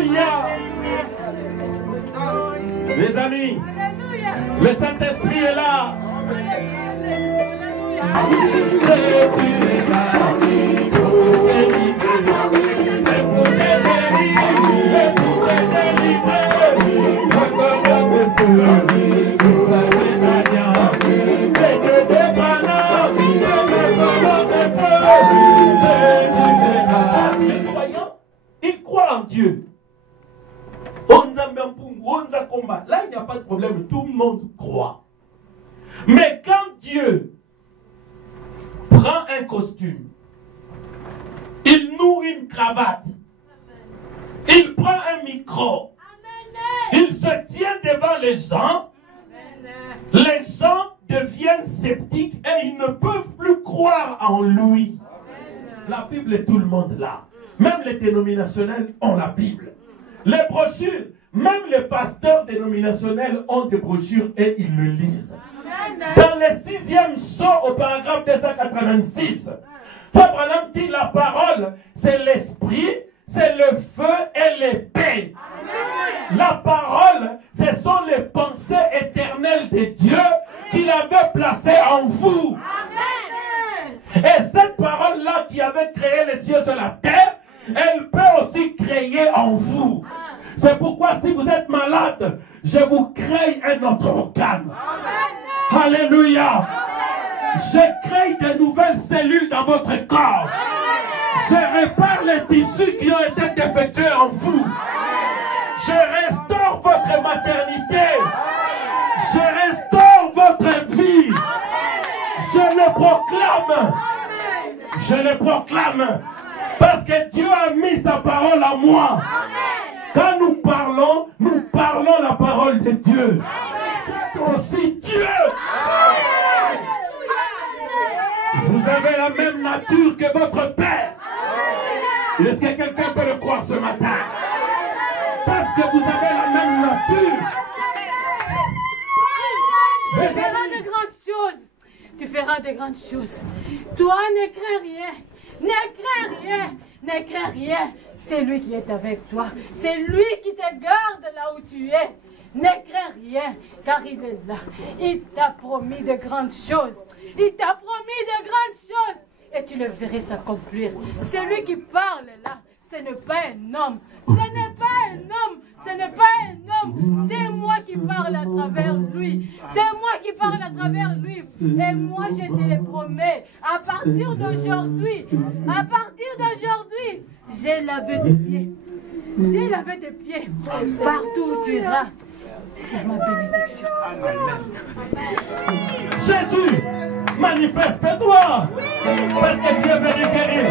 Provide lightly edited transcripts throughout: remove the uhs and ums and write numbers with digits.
Alléluia. Mes amis, le Saint-Esprit est là. Jésus est là. Pour délivrer. Et pour délivrer. Et pour délivrer. Vous avez l'alliance. Et que des bananes. Jésus est là. Les croyants, ils croient en Dieu. Là, il n'y a pas de problème, tout le monde croit. Mais quand Dieu prend un costume, il noue une cravate, il prend un micro, il se tient devant les gens deviennent sceptiques et ils ne peuvent plus croire en lui. La Bible est tout le monde là. Même les dénominationnels ont la Bible. Les brochures, même les pasteurs dénominationnels ont des brochures et ils le lisent. Dans le 6e saut au paragraphe 286, Frère Branham dit la parole, c'est l'esprit, c'est le feu et l'épée. La parole, ce sont les pensées éternelles de Dieu qu'il avait placées en vous. Et cette parole-là qui avait créé les cieux sur la terre, elle peut aussi créer en vous. C'est pourquoi si vous êtes malade, je vous crée un autre organe. Alléluia. Je crée de nouvelles cellules dans votre corps. Je répare les tissus qui ont été défectueux en vous. Je restaure votre maternité. Je restaure votre vie. Je le proclame. Je le proclame. Parce que Dieu a mis sa parole en moi. Quand nous parlons la parole de Dieu. C'est aussi Dieu. Vous avez la même nature que votre Père. Est-ce que quelqu'un peut le croire ce matin? Parce que vous avez la même nature. Tu feras de grandes choses. Tu feras de grandes choses. Toi, ne crains rien. Ne crains rien. Ne crains rien. C'est lui qui est avec toi. C'est lui qui te garde là où tu es. Ne crains rien, car il est là. Il t'a promis de grandes choses. Il t'a promis de grandes choses. Et tu le verrais s'accomplir. C'est lui qui parle là. Ce n'est pas un homme. Ce n'est pas un homme. Ce n'est pas un homme. C'est moi qui parle à travers lui. C'est moi qui parle à travers lui. Et moi, je te le promets. À partir d'aujourd'hui, j'ai lavé des pieds. J'ai lavé des pieds. Partout où tu iras. C'est ma bénédiction. Jésus, manifeste-toi. Parce que Dieu veut nous guérir.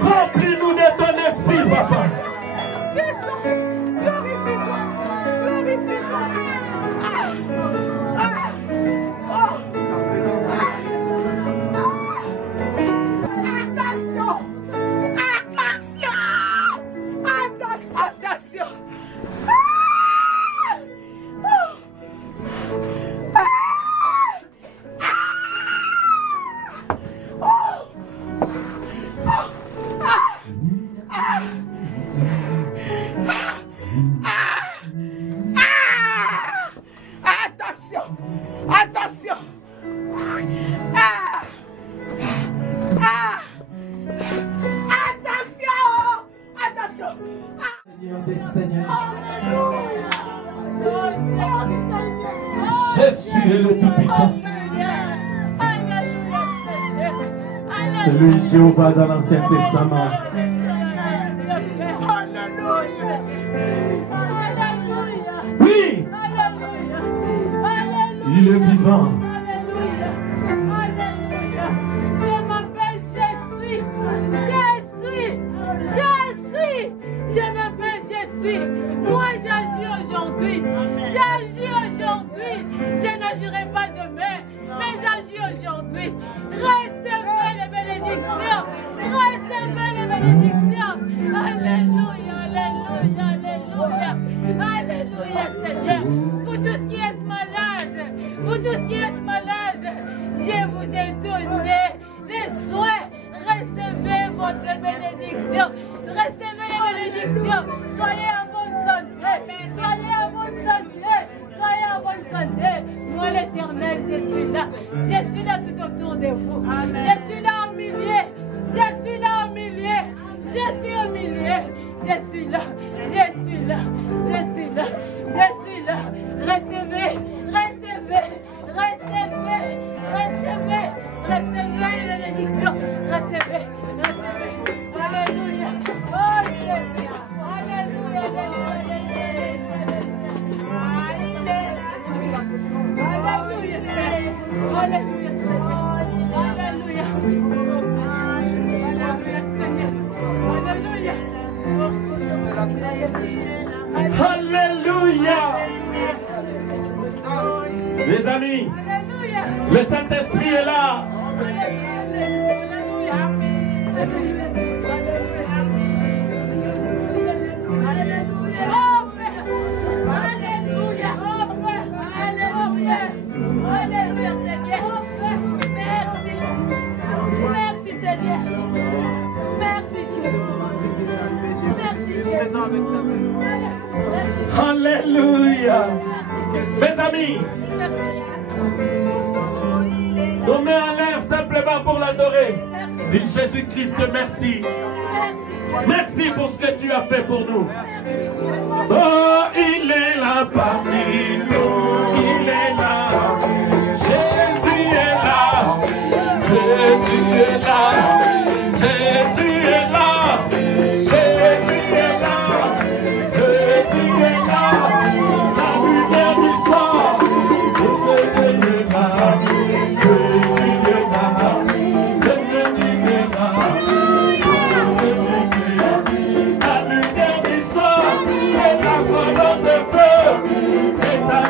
Remplis-nous de ton esprit, papa. Jésus est le Tout-Puissant. C'est lui Jéhovah dans l'Ancien Testament. Oui, il est vivant. Moi j'agis aujourd'hui. J'agis aujourd'hui. Je n'agirai pas demain, mais j'agis aujourd'hui. Recevez les bénédictions. Recevez les bénédictions. Alléluia, alléluia, alléluia. Alléluia, Seigneur. Vous tous qui êtes malades, vous tous qui êtes malades, je vous ai donné des soins. Recevez votre bénédiction. Recevez les bénédictions. Soyez en bonne santé. Soyez en bonne santé. Soyez en bonne santé. Moi l'Éternel, je suis là. Je suis là tout autour de vous. Je suis là en milliers. Je suis là en milliers. Je suis au milieu. Je suis là. Je suis là. Je suis là. Je suis là. Recevez. Recevez. Recevez. Recevez. Recevez les bénédictions. Recevez. Recevez. Alléluia. Oh Seigneur. Alléluia. Alléluia. Alléluia. Alléluia. Alléluia. Alléluia. Les amis, le Saint-Esprit est là. Alléluia, Seigneur. Merci. Merci, Seigneur. Merci, Jésus. Merci, Jésus. Alléluia. Mes amis, nos mains en l'air simplement pour l'adorer. Dis Jésus-Christ, merci. Merci pour ce que tu as fait pour nous. Oh, il est là parmi nous. Il est là. Jésus est là. Jésus est là. Jésus est là. Jésus est là. Jésus est là. La lumière du soir. Jésus est là. Jésus est là. Jésus est là. La lumière du soir et la colonne de feu. Et ta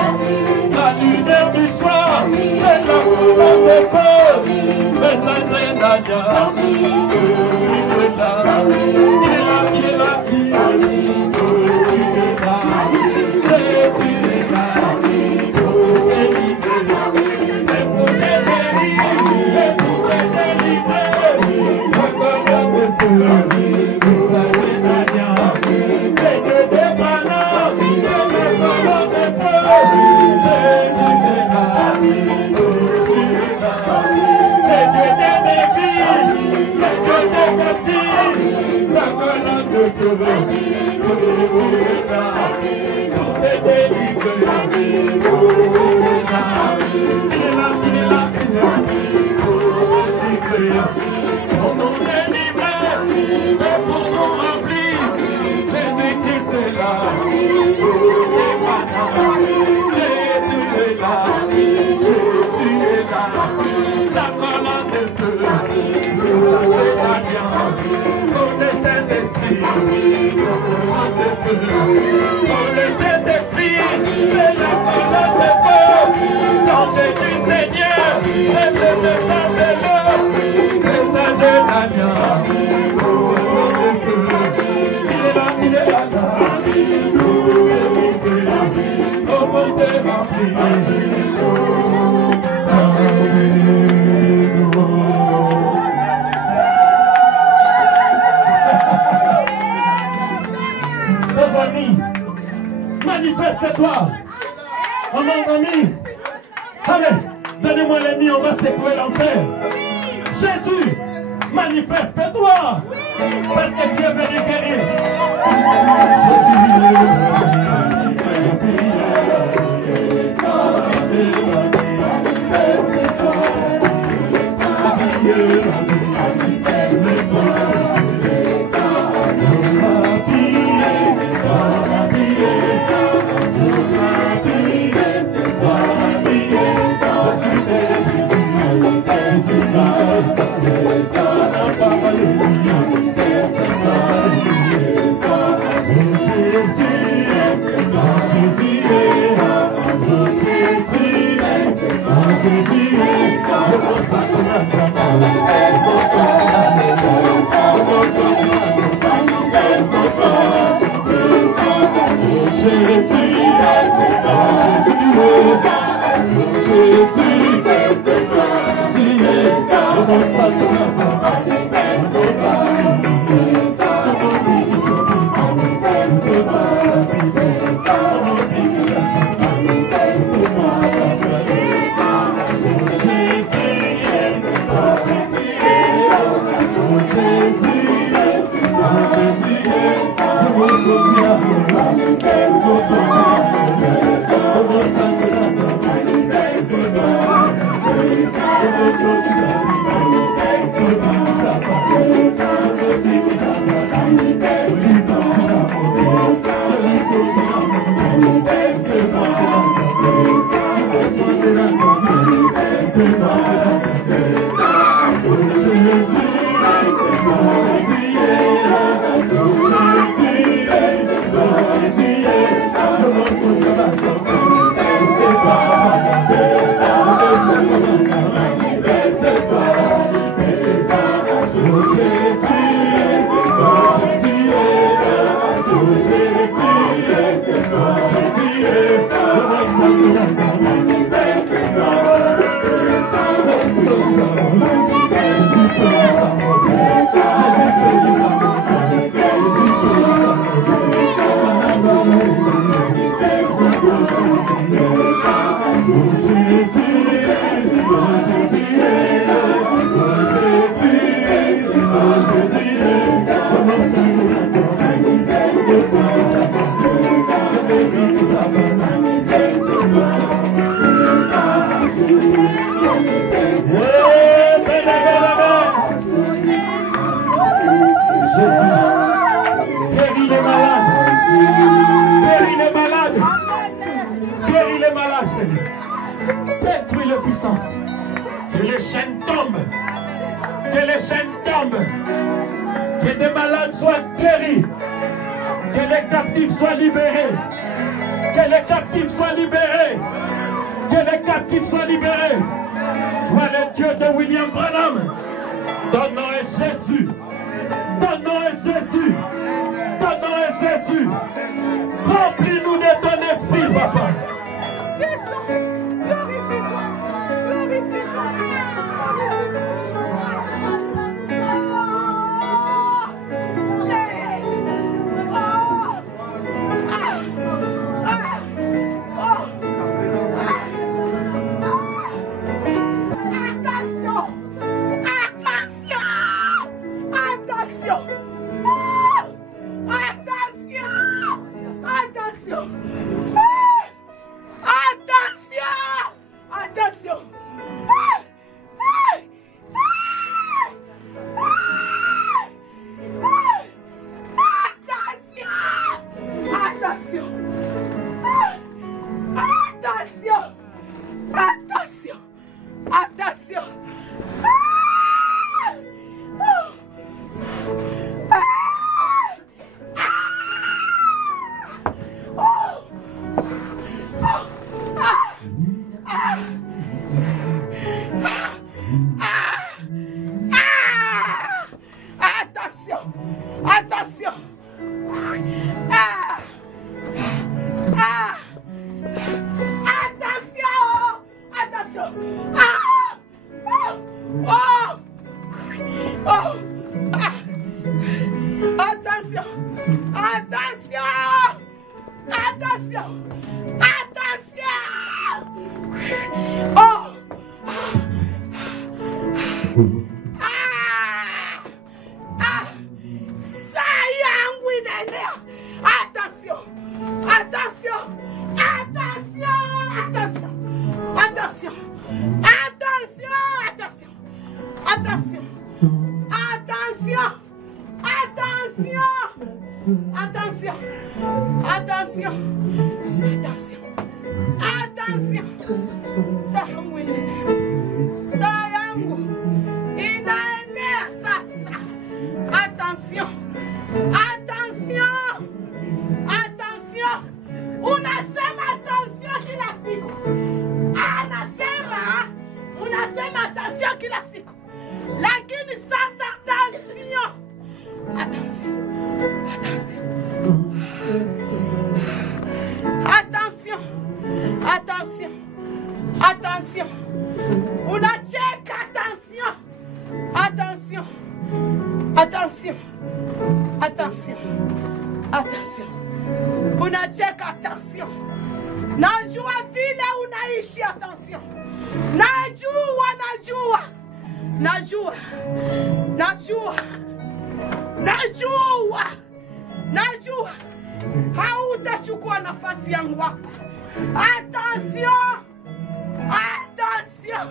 la lumière du soir et la colonne de feu. Et ta on nous délivre et pour nous remplir. Jésus-Christ est là. Jésus est là. Jésus est là. La colonne de feu. Le sacré d'alliance. Pour le Saint-Esprit. Pour le Saint-Esprit. C'est la colonne de feu. Quand j'ai du Seigneur, c'est le message de l'homme. Il est là, il est là, oh mon Dieu, manifeste-toi. Oh mon ami. Allez, donnez-moi l'ennemi, on va secouer l'enfer. Jésus, manifeste-toi. Parce que Dieu veut nous guérir. Détruis les puissances. Que les chaînes tombent. Que les chaînes tombent. Que des malades soient guéris. Que les captifs soient libérés. Que les captifs soient libérés. Que les captifs soient libérés. Toi le Dieu de William Branham. Ton nom est Jésus. Ton nom est Jésus. Ton nom est Jésus. Remplis-nous de ton esprit, papa. inaenea. Attention, attention, attention, attention, attention, attention, attention, attention, attention, attention, attention, attention, attention, attention. Saa yangu inaenea sasa. Attention, attention, attention. Unasema attention kila siku. Unasema attention kila siku. Lakini sasa attention. Attention, attention. Attention, attention, attention. Unacheka, attention. Attention, attention, attention, attention. Unacheka, attention. Najua vile unaishi, attention. Najua, najua, najua, najua, najua, najua. Hautachukua nafasi yangu hapa. Attention, attention.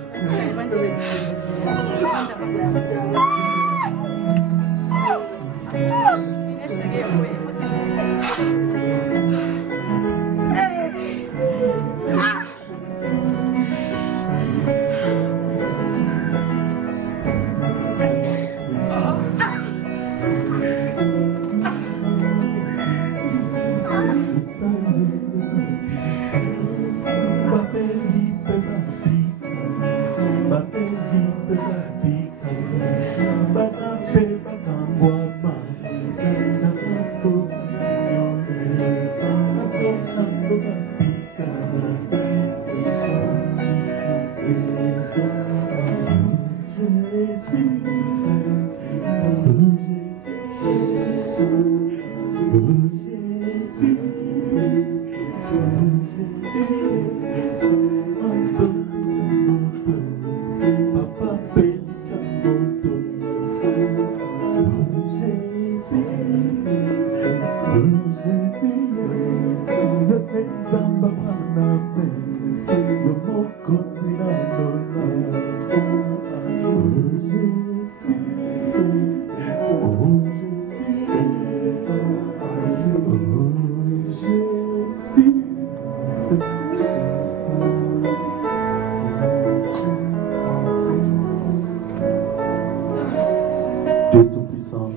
Dieu Tout-Puissant,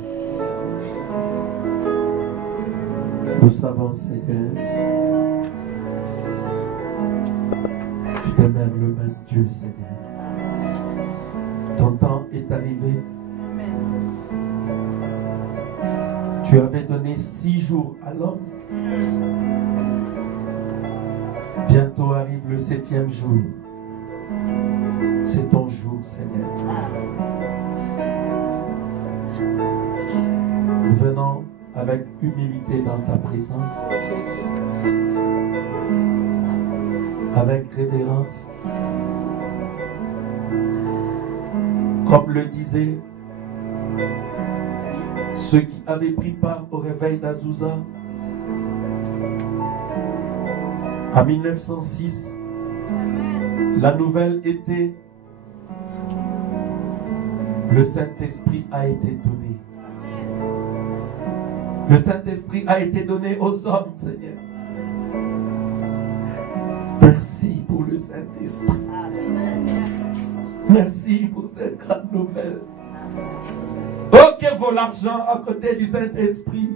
nous savons, Seigneur, tu demeures le même Dieu, Seigneur. Ton temps est arrivé. Tu avais donné 6 jours à l'homme. Bientôt arrive le 7e jour. C'est ton jour, Seigneur. Nous venons avec humilité dans ta présence, avec révérence. Comme le disaient ceux qui avaient pris part au réveil d'Azusa en 1906, la nouvelle était: le Saint-Esprit a été donné. Le Saint-Esprit a été donné aux hommes, Seigneur. Merci pour le Saint-Esprit. Merci pour cette grande nouvelle. Oh, que vaut l'argent à côté du Saint-Esprit?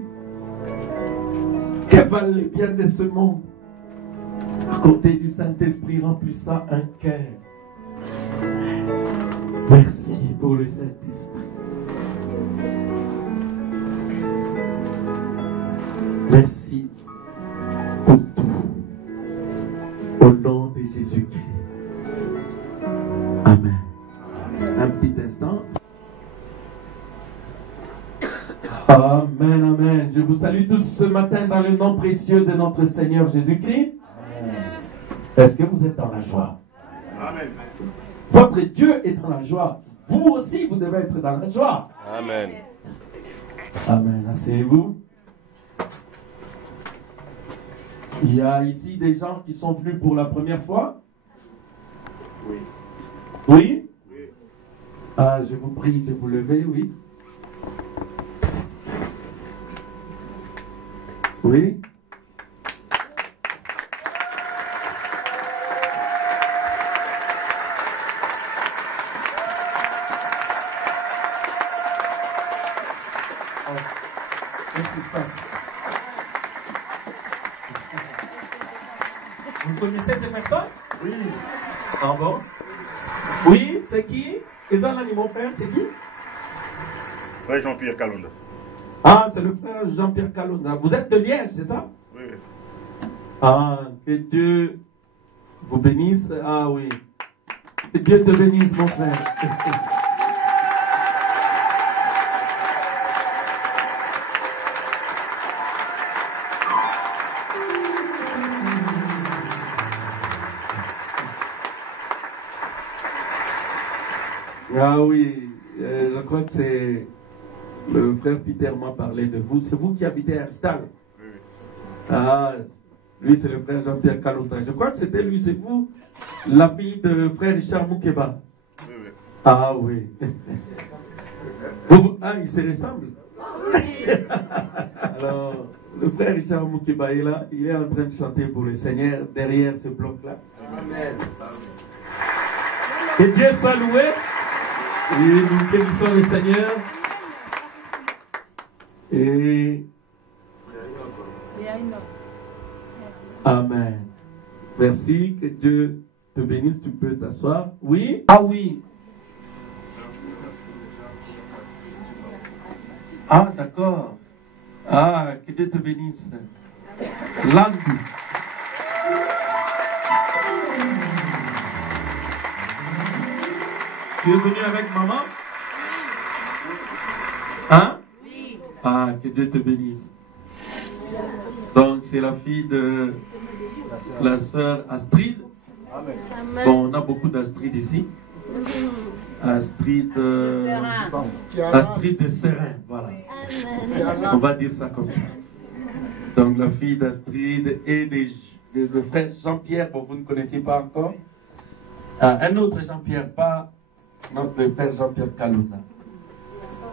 Que valent les biens de ce monde à côté du Saint-Esprit remplissant un cœur? Merci pour le Saint-Esprit. Merci pour tout. Au nom de Jésus-Christ. Amen. Un petit instant. Amen, amen. Je vous salue tous ce matin dans le nom précieux de notre Seigneur Jésus-Christ. Est-ce que vous êtes dans la joie? Amen. Votre Dieu est dans la joie. Vous aussi, vous devez être dans la joie. Amen. Amen. Asseyez-vous. Il y a ici des gens qui sont venus pour la première fois? Oui. Oui? Oui. Ah, je vous prie de vous lever, oui. Oui? Qu'est-ce qui se passe? Vous connaissez ces personnes? Oui. Ah bon? Oui, c'est qui? Et ça, là, mon frère, c'est qui? Frère Jean-Pierre Kalonda. Ah, c'est le frère Jean-Pierre Kalonda. Vous êtes de Liège, c'est ça? Oui. Ah, que Dieu vous bénisse. Ah oui. Que Dieu te bénisse, mon frère. Ah oui, je crois que c'est le frère Peter m'a parlé de vous. C'est vous qui habitez à Herstal. Oui. Ah, lui c'est le frère Jean-Pierre Kalonda. Je crois que c'était lui, c'est vous, l'ami de frère Richard Moukeba. Oui, oui. Ah oui. Ah, il se ressemble. Alors, le frère Richard Moukeba est là, il est en train de chanter pour le Seigneur derrière ce bloc-là. Amen. Que Dieu soit loué. Et nous bénissons le Seigneur. Et Amen. Merci, que Dieu te bénisse. Tu peux t'asseoir. Oui? Ah oui. Ah, d'accord. Ah, que Dieu te bénisse. Landu. Tu es venu avec maman? Hein? Oui. Ah, que Dieu te bénisse. Donc, c'est la fille de la sœur Astrid. Amen. Bon, on a beaucoup d'Astrid ici. Astrid de Serin, voilà. On va dire ça comme ça. Donc, la fille d'Astrid et de frère Jean-Pierre, bon, vous ne connaissez pas encore. Ah, un autre Jean-Pierre, pas notre frère Jean-Pierre Kalonda.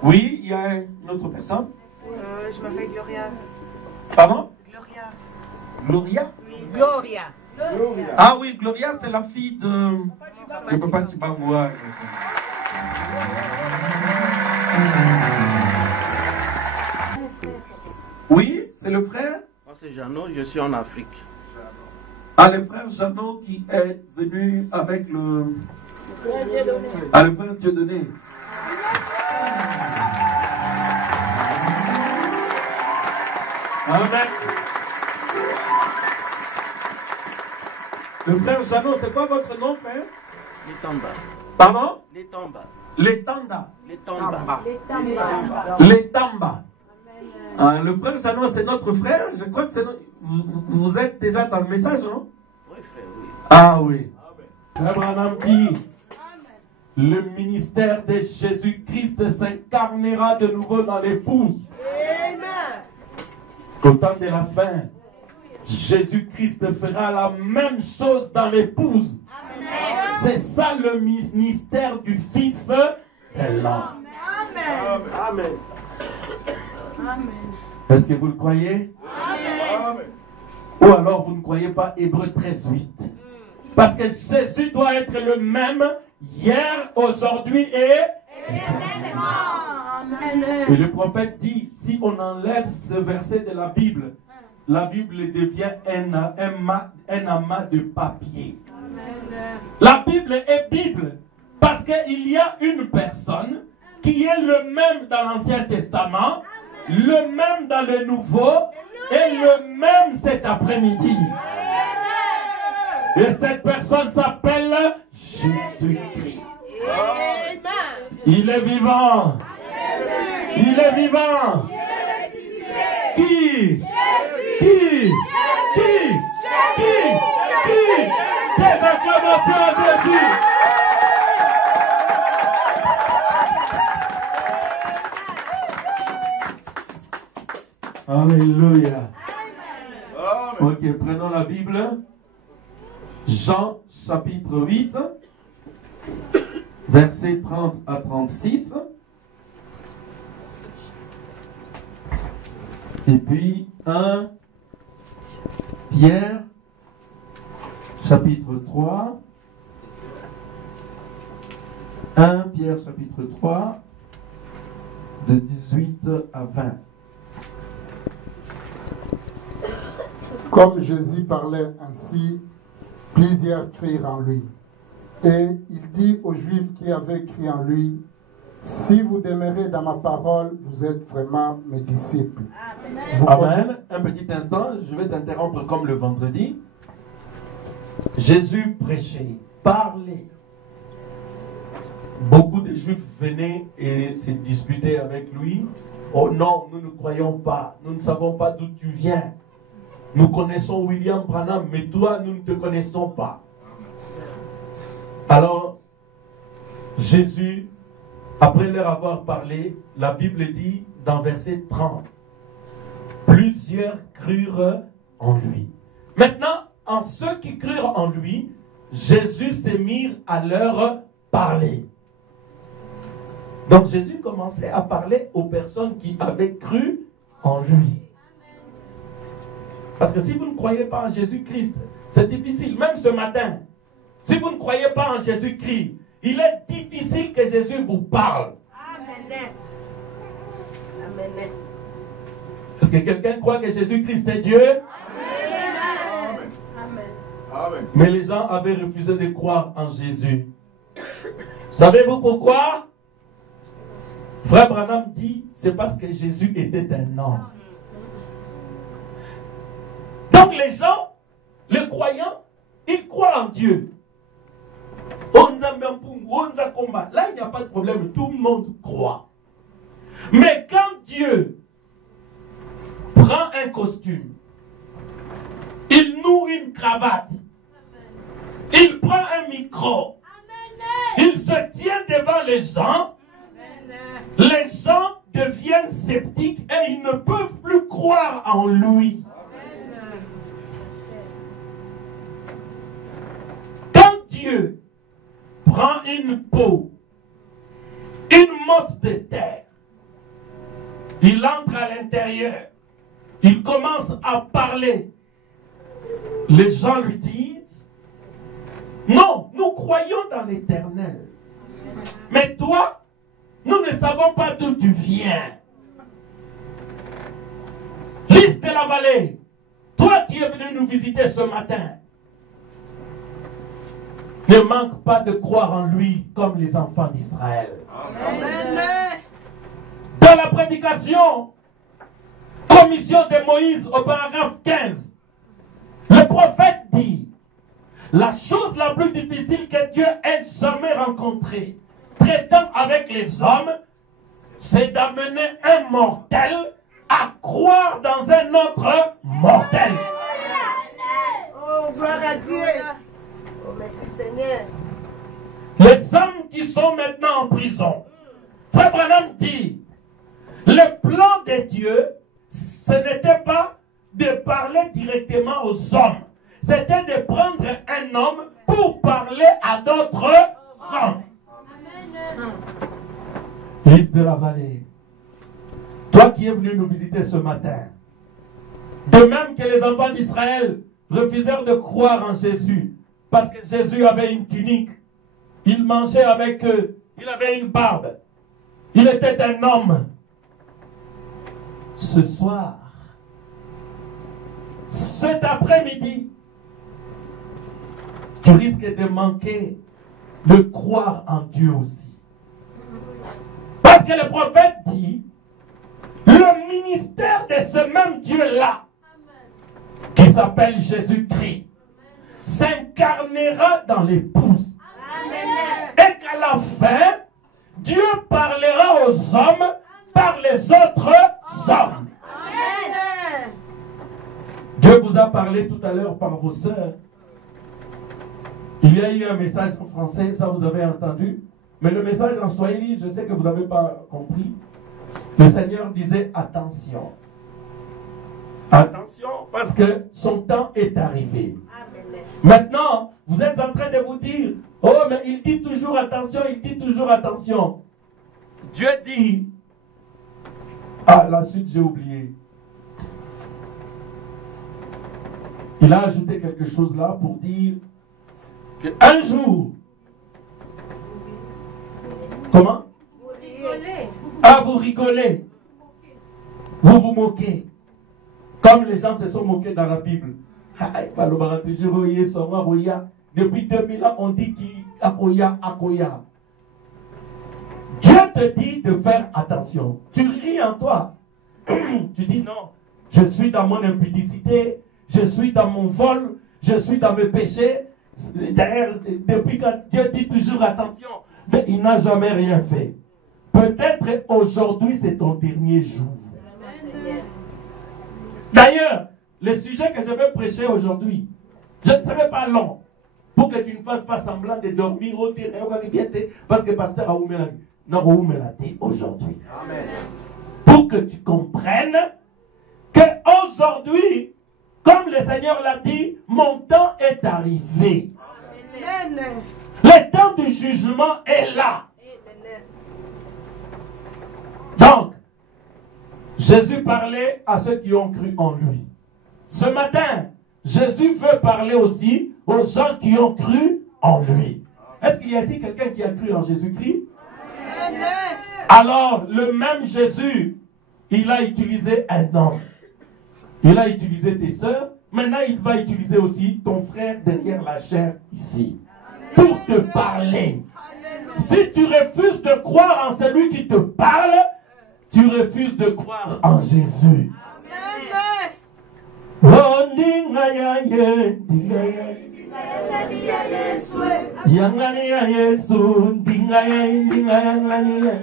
Oui, il y a une autre personne. Je m'appelle Gloria. Pardon? Gloria. Gloria? Gloria. Ah oui, Gloria, c'est la fille de Papa Tibangoua. Oui, c'est le frère? Moi, c'est Jeannot, je suis en Afrique. Ah, le frère Jeannot qui est venu avec le... Ah, le frère Dieudonné. Amen. Le frère Jeannot, c'est quoi votre nom, frère? Les Tamba. Pardon? Les Tamba. Les Tanda. Les Tamba. Les Tamba. Ah, le frère Jeannot, c'est notre frère. Je crois que c'est notre... vous êtes déjà dans le message, non? Oui, frère, oui. Ah oui. Frère Branham dit, le ministère de Jésus-Christ s'incarnera de nouveau dans l'épouse. Au temps de la fin, Jésus-Christ fera la même chose dans l'épouse. C'est ça le ministère du Fils de l'homme. Amen. Est-ce que vous le croyez? Amen. Ou alors vous ne croyez pas Hébreux 13:8? Parce que Jésus doit être le même hier, aujourd'hui et Et le prophète dit, si on enlève ce verset de la Bible devient un amas de papier. La Bible est Bible parce qu'il y a une personne qui est le même dans l'Ancien Testament, le même dans le Nouveau et le même cet après-midi. Et cette personne s'appelle Jésus-Christ. Il est vivant. Il est vivant. Qui? Des acclamations à Jésus. Alléluia. Ok, prenons la Bible. Jean chapitre 8, versets 30 à 36. Et puis 1 Pierre chapitre 3. 1 Pierre chapitre 3, de 18 à 20. Comme Jésus parlait ainsi, plusieurs crurent en lui. Et il dit aux Juifs qui avaient cru en lui, « Si vous demeurez dans ma parole, vous êtes vraiment mes disciples. » Amen. Un petit instant, je vais t'interrompre comme le vendredi. Jésus prêchait, parlait. Beaucoup de Juifs venaient et se disputaient avec lui. « Oh non, nous ne croyons pas, nous ne savons pas d'où tu viens. Nous connaissons William Branham, mais toi, nous ne te connaissons pas. » Alors, Jésus, après leur avoir parlé, la Bible dit dans verset 30, plusieurs crurent en lui. Maintenant, en ceux qui crurent en lui, Jésus s'est mis à leur parler. Donc Jésus commençait à parler aux personnes qui avaient cru en lui. Parce que si vous ne croyez pas en Jésus-Christ, c'est difficile. Même ce matin, si vous ne croyez pas en Jésus-Christ, il est difficile que Jésus vous parle. Amen. Amen. Est-ce que quelqu'un croit que Jésus-Christ est Dieu? Amen. Amen. Amen. Mais les gens avaient refusé de croire en Jésus. Savez-vous pourquoi? Frère Branham dit, c'est parce que Jésus était un homme. Donc les gens, les croyants, ils croient en Dieu. Là, il n'y a pas de problème, tout le monde croit. Mais quand Dieu prend un costume, il noue une cravate, il prend un micro, il se tient devant les gens deviennent sceptiques et ils ne peuvent plus croire en lui. Quand Dieu prend une peau, une motte de terre, il entre à l'intérieur, il commence à parler, les gens lui disent, non, nous croyons dans l'Éternel. Mais toi, nous ne savons pas d'où tu viens. Lys de la vallée, toi qui es venu nous visiter ce matin, ne manque pas de croire en lui comme les enfants d'Israël. Dans la prédication, commission de Moïse au paragraphe 15, le prophète dit, la chose la plus difficile que Dieu ait jamais rencontrée, traitant avec les hommes, c'est d'amener un mortel à croire dans un autre mortel. Oh, gloire à Dieu. Oh, merci Seigneur. Les hommes qui sont maintenant en prison, Frère Branham dit, le plan de Dieu, ce n'était pas de parler directement aux hommes, c'était de prendre un homme pour parler à d'autres hommes. Lys de la vallée, toi qui es venu nous visiter ce matin, de même que les enfants d'Israël refusèrent de croire en Jésus, parce que Jésus avait une tunique, il mangeait avec eux, il avait une barbe, il était un homme. Ce soir, cet après-midi, tu risques de manquer de croire en Dieu aussi. Parce que le prophète dit, le ministère de ce même Dieu-là, qui s'appelle Jésus-Christ, s'incarnera dans l'épouse. Et qu'à la fin, Dieu parlera aux hommes par les autres hommes. Amen. Dieu vous a parlé tout à l'heure par vos sœurs. Il y a eu un message en français, ça vous avez entendu. Mais le message en swahili, je sais que vous n'avez pas compris. Le Seigneur disait attention. Attention, parce que son temps est arrivé. Amen. Maintenant, vous êtes en train de vous dire, oh, mais il dit toujours attention, il dit toujours attention. Dieu dit, ah, la suite j'ai oublié. Il a ajouté quelque chose là pour dire qu'un jour, comment? Rigolez. Ah, vous rigolez. Vous vous moquez. Comme les gens se sont moqués dans la Bible. Depuis 2000 ans, on dit qu'il akoya, akoya. Dieu te dit de faire attention. Tu ris en toi. Tu dis non. Je suis dans mon impudicité. Je suis dans mon vol. Je suis dans mes péchés. D'ailleurs, depuis quand Dieu dit toujours attention. Mais il n'a jamais rien fait. Peut-être aujourd'hui c'est ton dernier jour. D'ailleurs, le sujet que je vais prêcher aujourd'hui, je ne serai pas long pour que tu ne fasses pas semblant de dormir au terrain parce que pasteur a ouvert aujourd'hui. Pour que tu comprennes qu'aujourd'hui, comme le Seigneur l'a dit, mon temps est arrivé. Amen. Le temps du jugement est là. Donc, Jésus parlait à ceux qui ont cru en lui. Ce matin, Jésus veut parler aussi aux gens qui ont cru en lui. Est-ce qu'il y a ici quelqu'un qui a cru en Jésus-Christ? Alors, le même Jésus, il a utilisé un homme. Il a utilisé tes sœurs. Maintenant, il va utiliser aussi ton frère derrière la chair ici. Pour te parler. Si tu refuses de croire en celui qui te parle, tu refuses de croire en Jésus. Oh, Ndingayaye, Ndingayaye. Yangania Yesu, Ndingayaye, Ndingayaye.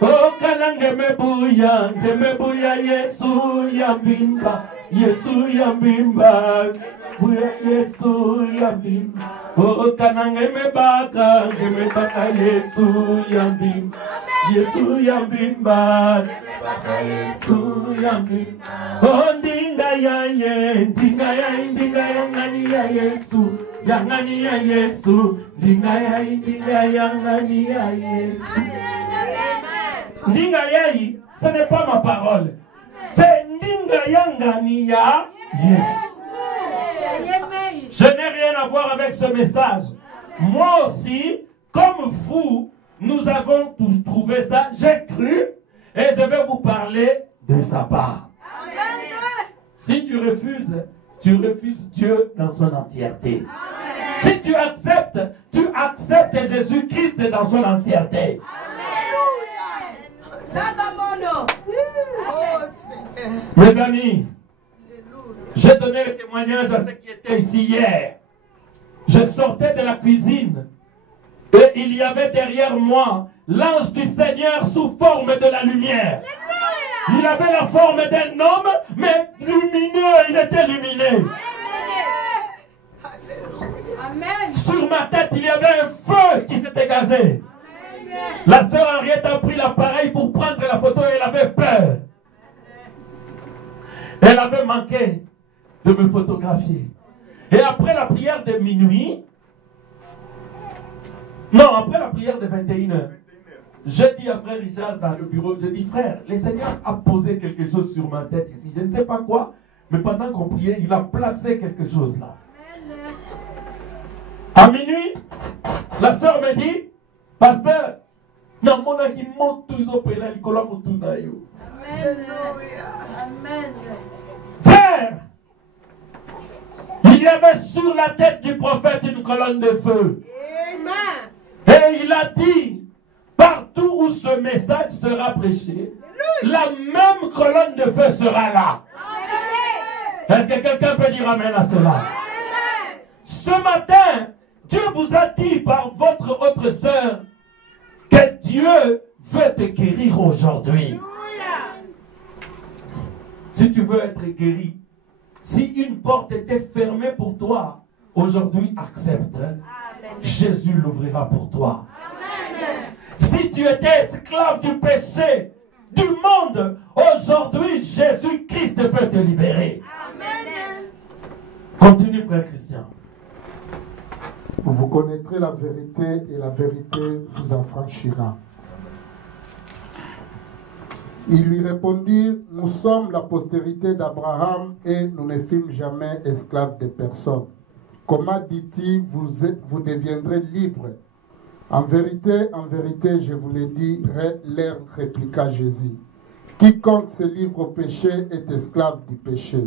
Oh, Kanangemebuya, Ngemebuya Yesu, Yambimba, Yesu Yambimba, Buya Yesu Yambimba. Oh, Kanangemebaka, Ngemebaka Yesu Yambimba. Yesu Yambimba, Yesu Yambimba. Oh, Ndingayaye, Ndingayaye, Ndingayaye, Ngania Yesu, Yangania Yesu, Ndingayaye, Ndingayaye, Ngania Yesu. Ndingayaye, ce n'est pas ma parole. C'est Ndingayaye, Ngania Yesu. Je n'ai rien à voir avec ce message. Moi aussi, comme vous, nous avons tous trouvé ça, j'ai cru, et je vais vous parler de sa part. Si tu refuses Dieu dans son entièreté. Si tu acceptes Jésus-Christ dans son entièreté. Mes amis, j'ai donné le témoignage à ceux qui étaient ici hier. Je sortais de la cuisine. Et il y avait derrière moi l'ange du Seigneur sous forme de la lumière. Il avait la forme d'un homme, mais lumineux, il était luminé. Amen. Sur ma tête, il y avait un feu qui s'est dégagé. La sœur Henriette a pris l'appareil pour prendre la photo et elle avait peur. Elle avait manqué de me photographier. Et après la prière de minuit, non, après la prière de 21h, j'ai dit à frère Richard dans le bureau, j'ai dit frère, le Seigneur a posé quelque chose sur ma tête ici. Je ne sais pas quoi, mais pendant qu'on priait, il a placé quelque chose là. À minuit, la sœur me dit, pasteur, non, mon aki monte toujours pour la Nicolas Moutunayo. Amen. Frère, il y avait sur la tête du prophète une colonne de feu. Et il a dit, partout où ce message sera prêché, la même colonne de feu sera là. Est-ce que quelqu'un peut dire amen à cela? Ce matin, Dieu vous a dit par votre autre sœur que Dieu veut te guérir aujourd'hui. Si tu veux être guéri, si une porte était fermée pour toi, aujourd'hui accepte. Jésus l'ouvrira pour toi. Si tu étais esclave du péché, du monde, aujourd'hui Jésus-Christ peut te libérer. connaîtrez la vérité et la vérité vous affranchira. Ils lui répondirent, nous sommes la postérité d'Abraham et nous ne fûmes jamais esclaves de personne. Comment dit-il, vous deviendrez libres? En vérité, je vous le dis, leur répliqua Jésus. Quiconque se livre au péché est esclave du péché.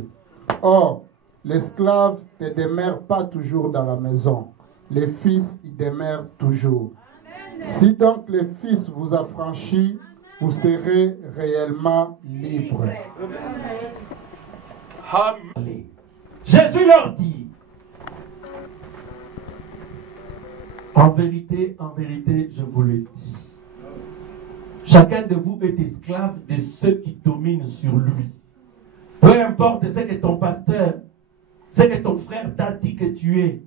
Or, l'esclave ne demeure pas toujours dans la maison. Le Fils y demeure toujours. Si donc le Fils vous affranchit, vous serez réellement libres. Amen. Jésus leur dit, en vérité, je vous le dis, chacun de vous est esclave de ceux qui dominent sur lui. Peu importe ce que ton pasteur, ce que ton frère t'a dit que tu es,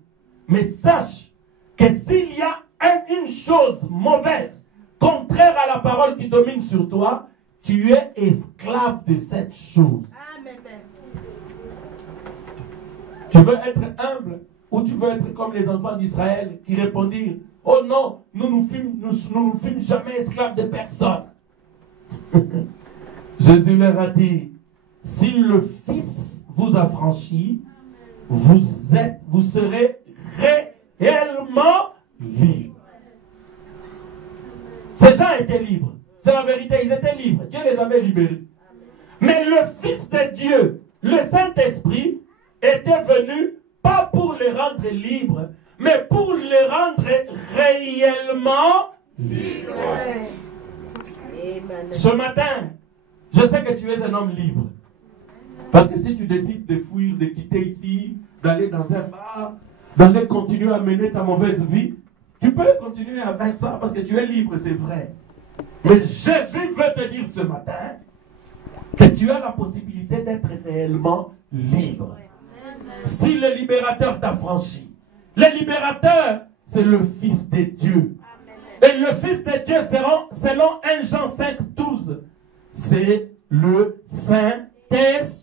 mais sache que s'il y a une chose mauvaise, contraire à la parole qui domine sur toi, tu es esclave de cette chose. Amen. Tu veux être humble ou tu veux être comme les enfants d'Israël qui répondirent, oh non, nous ne fûmes jamais esclaves de personne. Jésus leur a dit, si le Fils vous affranchit, vous serez réellement libres. Ces gens étaient libres. C'est la vérité, ils étaient libres. Dieu les avait libérés. Mais le Fils de Dieu, le Saint-Esprit, était venu pas pour les rendre libres, mais pour les rendre réellement libres. Ce matin, je sais que tu es un homme libre. Parce que si tu décides de fuir, de quitter ici, d'aller dans un bar, d'aller continuer à mener ta mauvaise vie, tu peux continuer à faire ça parce que tu es libre, c'est vrai. Mais Jésus veut te dire ce matin que tu as la possibilité d'être réellement libre. Si le libérateur t'a franchi, le libérateur, c'est le Fils de Dieu. Et le Fils de Dieu, selon 1 Jean 5,12, c'est le Saint-Esprit.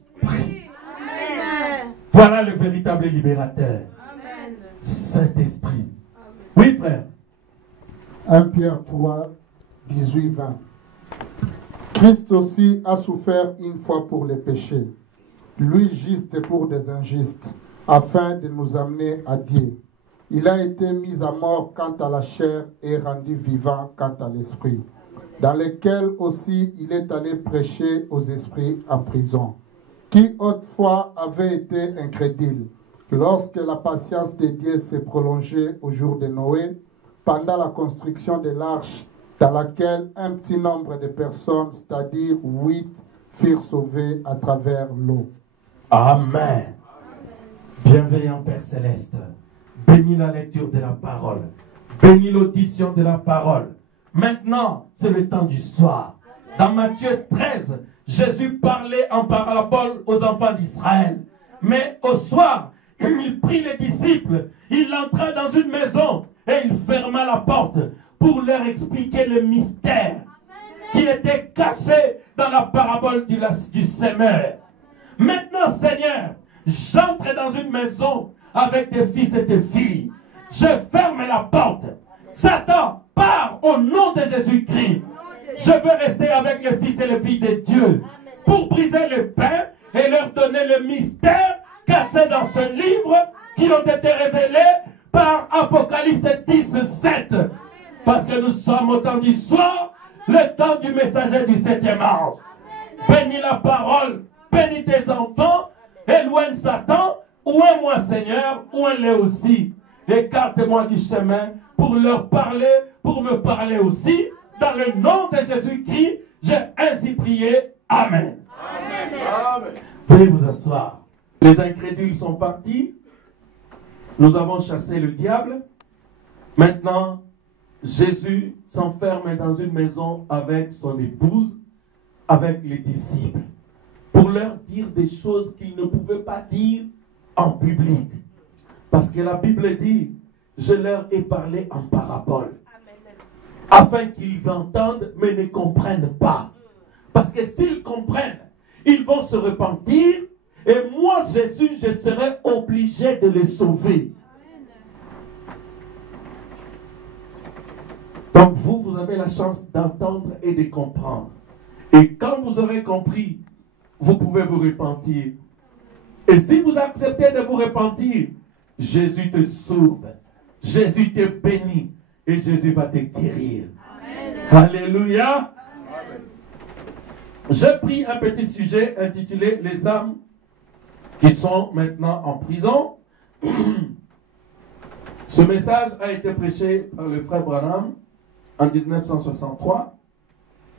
Voilà le véritable libérateur. Saint-Esprit. Oui, frère. 1 Pierre 3, 18, 20. Christ aussi a souffert une fois pour les péchés, lui juste pour des injustes, afin de nous amener à Dieu. Il a été mis à mort quant à la chair et rendu vivant quant à l'esprit, dans lequel aussi il est allé prêcher aux esprits en prison, qui autrefois avaient été incrédules, lorsque la patience de Dieu s'est prolongée au jour de Noé, pendant la construction de l'arche, dans laquelle un petit nombre de personnes, c'est-à-dire 8, furent sauvées à travers l'eau. Amen. Bienveillant Père Céleste, bénis la lecture de la parole, bénis l'audition de la parole. Maintenant, c'est le temps du soir. Dans Matthieu 13, Jésus parlait en parabole aux enfants d'Israël. Mais au soir, il prit les disciples, il entra dans une maison et il ferma la porte pour leur expliquer le mystère qui était caché dans la parabole du semeur. Maintenant, Seigneur, j'entre dans une maison avec tes fils et tes filles. Je ferme la porte. Satan, pars au nom de Jésus-Christ. Je veux rester avec les fils et les filles de Dieu pour briser le pain et leur donner le mystère caché dans ce livre qui ont été révélés par Apocalypse 10, 7. Parce que nous sommes au temps du soir, le temps du messager du 7e ange. Bénis la parole, bénis tes enfants, éloigne Satan, ouin-moi Seigneur, ouin-les aussi. Écarte-moi du chemin pour leur parler, pour me parler aussi. Dans le nom de Jésus-Christ, j'ai ainsi prié. Amen. Amen. Veuillez vous asseoir. Les incrédules sont partis. Nous avons chassé le diable. Maintenant, Jésus s'enferme dans une maison avec son épouse, avec les disciples, pour leur dire des choses qu'il ne pouvait pas dire en public. Parce que la Bible dit, je leur ai parlé en parabole, afin qu'ils entendent mais ne comprennent pas. Parce que s'ils comprennent, ils vont se repentir et moi, Jésus, je serai obligé de les sauver. Donc vous avez la chance d'entendre et de comprendre. Et quand vous aurez compris, vous pouvez vous repentir. Et si vous acceptez de vous repentir, Jésus te sauve, Jésus te bénit et Jésus va te guérir. Amen. Alléluia. Amen. J'ai pris un petit sujet intitulé « Les âmes qui sont maintenant en prison ». Ce message a été prêché par le frère Branham en 1963.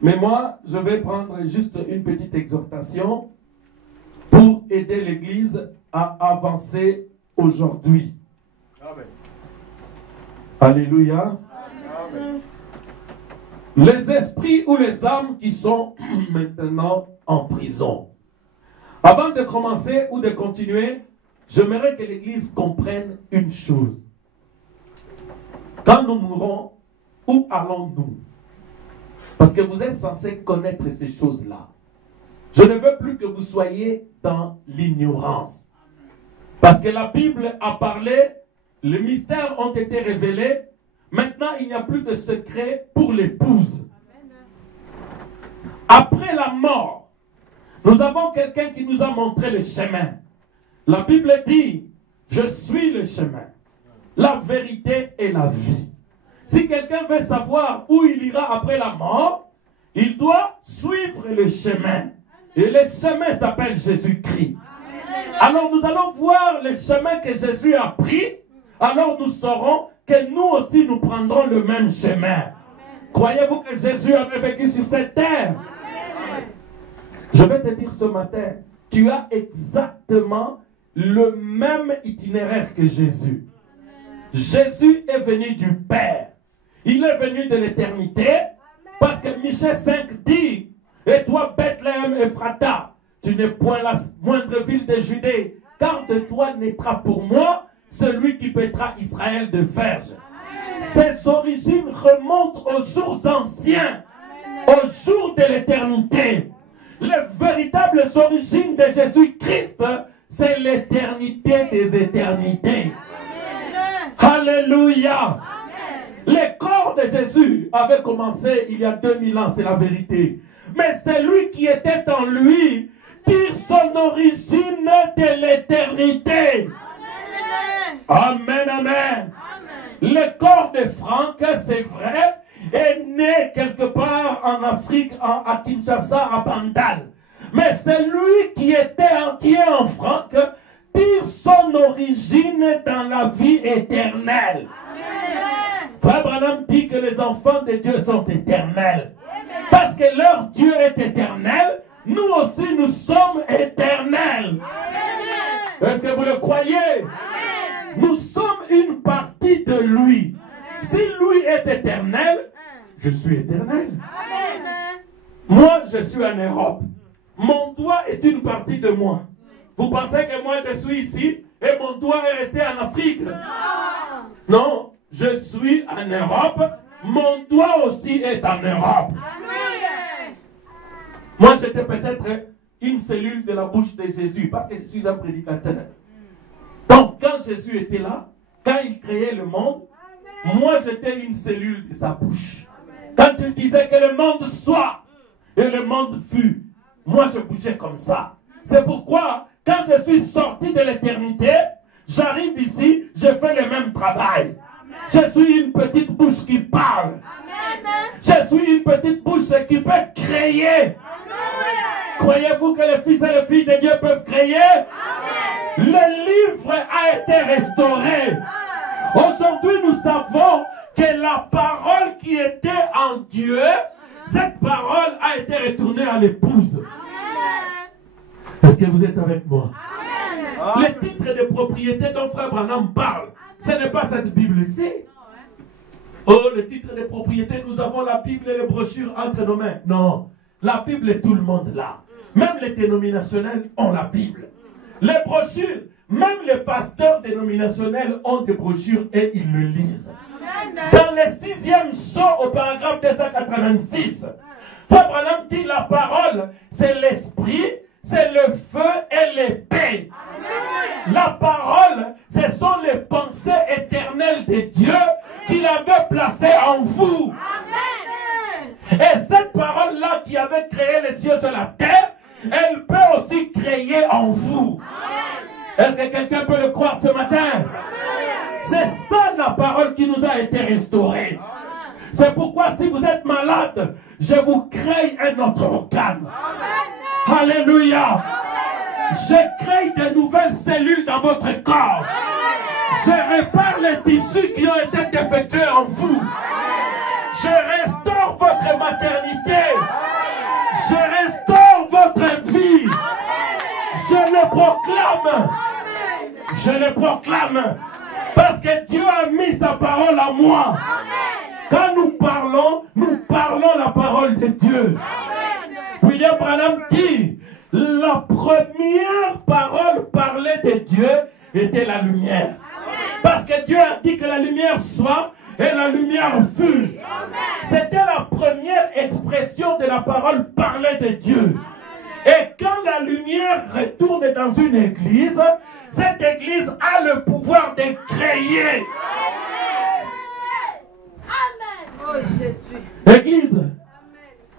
Mais moi, je vais prendre juste une petite exhortation pour aider l'Église à avancer aujourd'hui. Amen. Alléluia. Amen. Les esprits ou les âmes qui sont maintenant en prison. Avant de commencer ou de continuer, j'aimerais que l'Église comprenne une chose. Quand nous mourrons, où allons-nous? Parce que vous êtes censés connaître ces choses-là. Je ne veux plus que vous soyez dans l'ignorance. Parce que la Bible a parlé, les mystères ont été révélés. Maintenant, il n'y a plus de secret pour l'épouse. Après la mort, nous avons quelqu'un qui nous a montré le chemin. La Bible dit, je suis le chemin, la vérité et la vie. Si quelqu'un veut savoir où il ira après la mort, il doit suivre le chemin. Et le chemin s'appelle Jésus-Christ. Alors nous allons voir le chemin que Jésus a pris. Alors nous saurons que nous aussi nous prendrons le même chemin. Croyez-vous que Jésus avait vécu sur cette terre? Je vais te dire ce matin, tu as exactement le même itinéraire que Jésus. Jésus est venu du Père. Il est venu de l'éternité, parce que Michée 5 dit, et toi Bethléem Ephrata, tu n'es point la moindre ville de Judée, car de toi naîtra pour moi celui qui paîtra Israël de verge. Ses origines remontent aux jours anciens, aux jours de l'éternité. Les véritables origines de Jésus-Christ, c'est l'éternité des éternités. Alléluia. Les corps de Jésus avaient commencé il y a 2000 ans, c'est la vérité. Mais c'est lui qui était en lui tire son origine de l'éternité. Amen, amen. Le corps de Franck, c'est vrai, est né quelque part en Afrique, à Kinshasa, à Bandal. Mais c'est lui qui est en Franck, tire son origine dans la vie éternelle. Frère Branham dit que les enfants de Dieu sont éternels. Parce que leur Dieu est éternel, nous aussi nous sommes éternels. Est-ce que vous le croyez? Nous sommes une partie de lui. Si lui est éternel, je suis éternel. Moi, je suis en Europe. Mon doigt est une partie de moi. Vous pensez que moi, je suis ici et mon doigt est resté en Afrique? Non, je suis en Europe. Mon doigt aussi est en Europe. Moi, j'étais peut-être une cellule de la bouche de Jésus parce que je suis un prédicateur. Donc, quand Jésus était là, quand il créait le monde, moi, j'étais une cellule de sa bouche. Quand il disait que le monde soit et le monde fut, moi, je bougeais comme ça. C'est pourquoi, quand je suis sorti de l'éternité, j'arrive ici, je fais le même travail. Je suis une petite bouche qui parle. Je suis une petite bouche qui peut créer. Croyez-vous que les fils et les filles de Dieu peuvent créer? Le livre a été restauré. Aujourd'hui, nous savons que la parole qui était en Dieu, cette parole a été retournée à l'épouse. Est-ce que vous êtes avec moi? Les titres de propriété dont Frère Branham parle, ce n'est pas cette Bible-ci. Oh, le titre de propriété, nous avons la Bible et les brochures entre nos mains. Non, la Bible est tout le monde là. Même les dénominationnels ont la Bible. Les brochures, même les pasteurs dénominationnels ont des brochures et ils le lisent. Dans le 6e sceau au paragraphe 286, Frère Branham dit la parole, c'est l'esprit, c'est le feu et l'épée. La parole, ce sont les pensées éternelles de Dieu qu'il avait placées en vous. cieux sur la terre, elle peut aussi créer en vous. Est-ce que quelqu'un peut le croire ce matin? C'est ça la parole qui nous a été restaurée. C'est pourquoi si vous êtes malade, je vous crée un autre organe. Alléluia. Je crée de nouvelles cellules dans votre corps. Je répare les tissus qui ont été défectueux en vous. Je restaure votre maternité. Je restaure votre vie. Je le proclame. Je le proclame. Parce que Dieu a mis sa parole à moi. Quand nous parlons la parole de Dieu. William Branham dit, la première parole parlée de Dieu était la lumière. Parce que Dieu a dit que la lumière soit et la lumière fut. C'était la première expression de la parole parlée de Dieu. Et quand la lumière retourne dans une église, cette église a le pouvoir de créer. Oh Jésus. Église,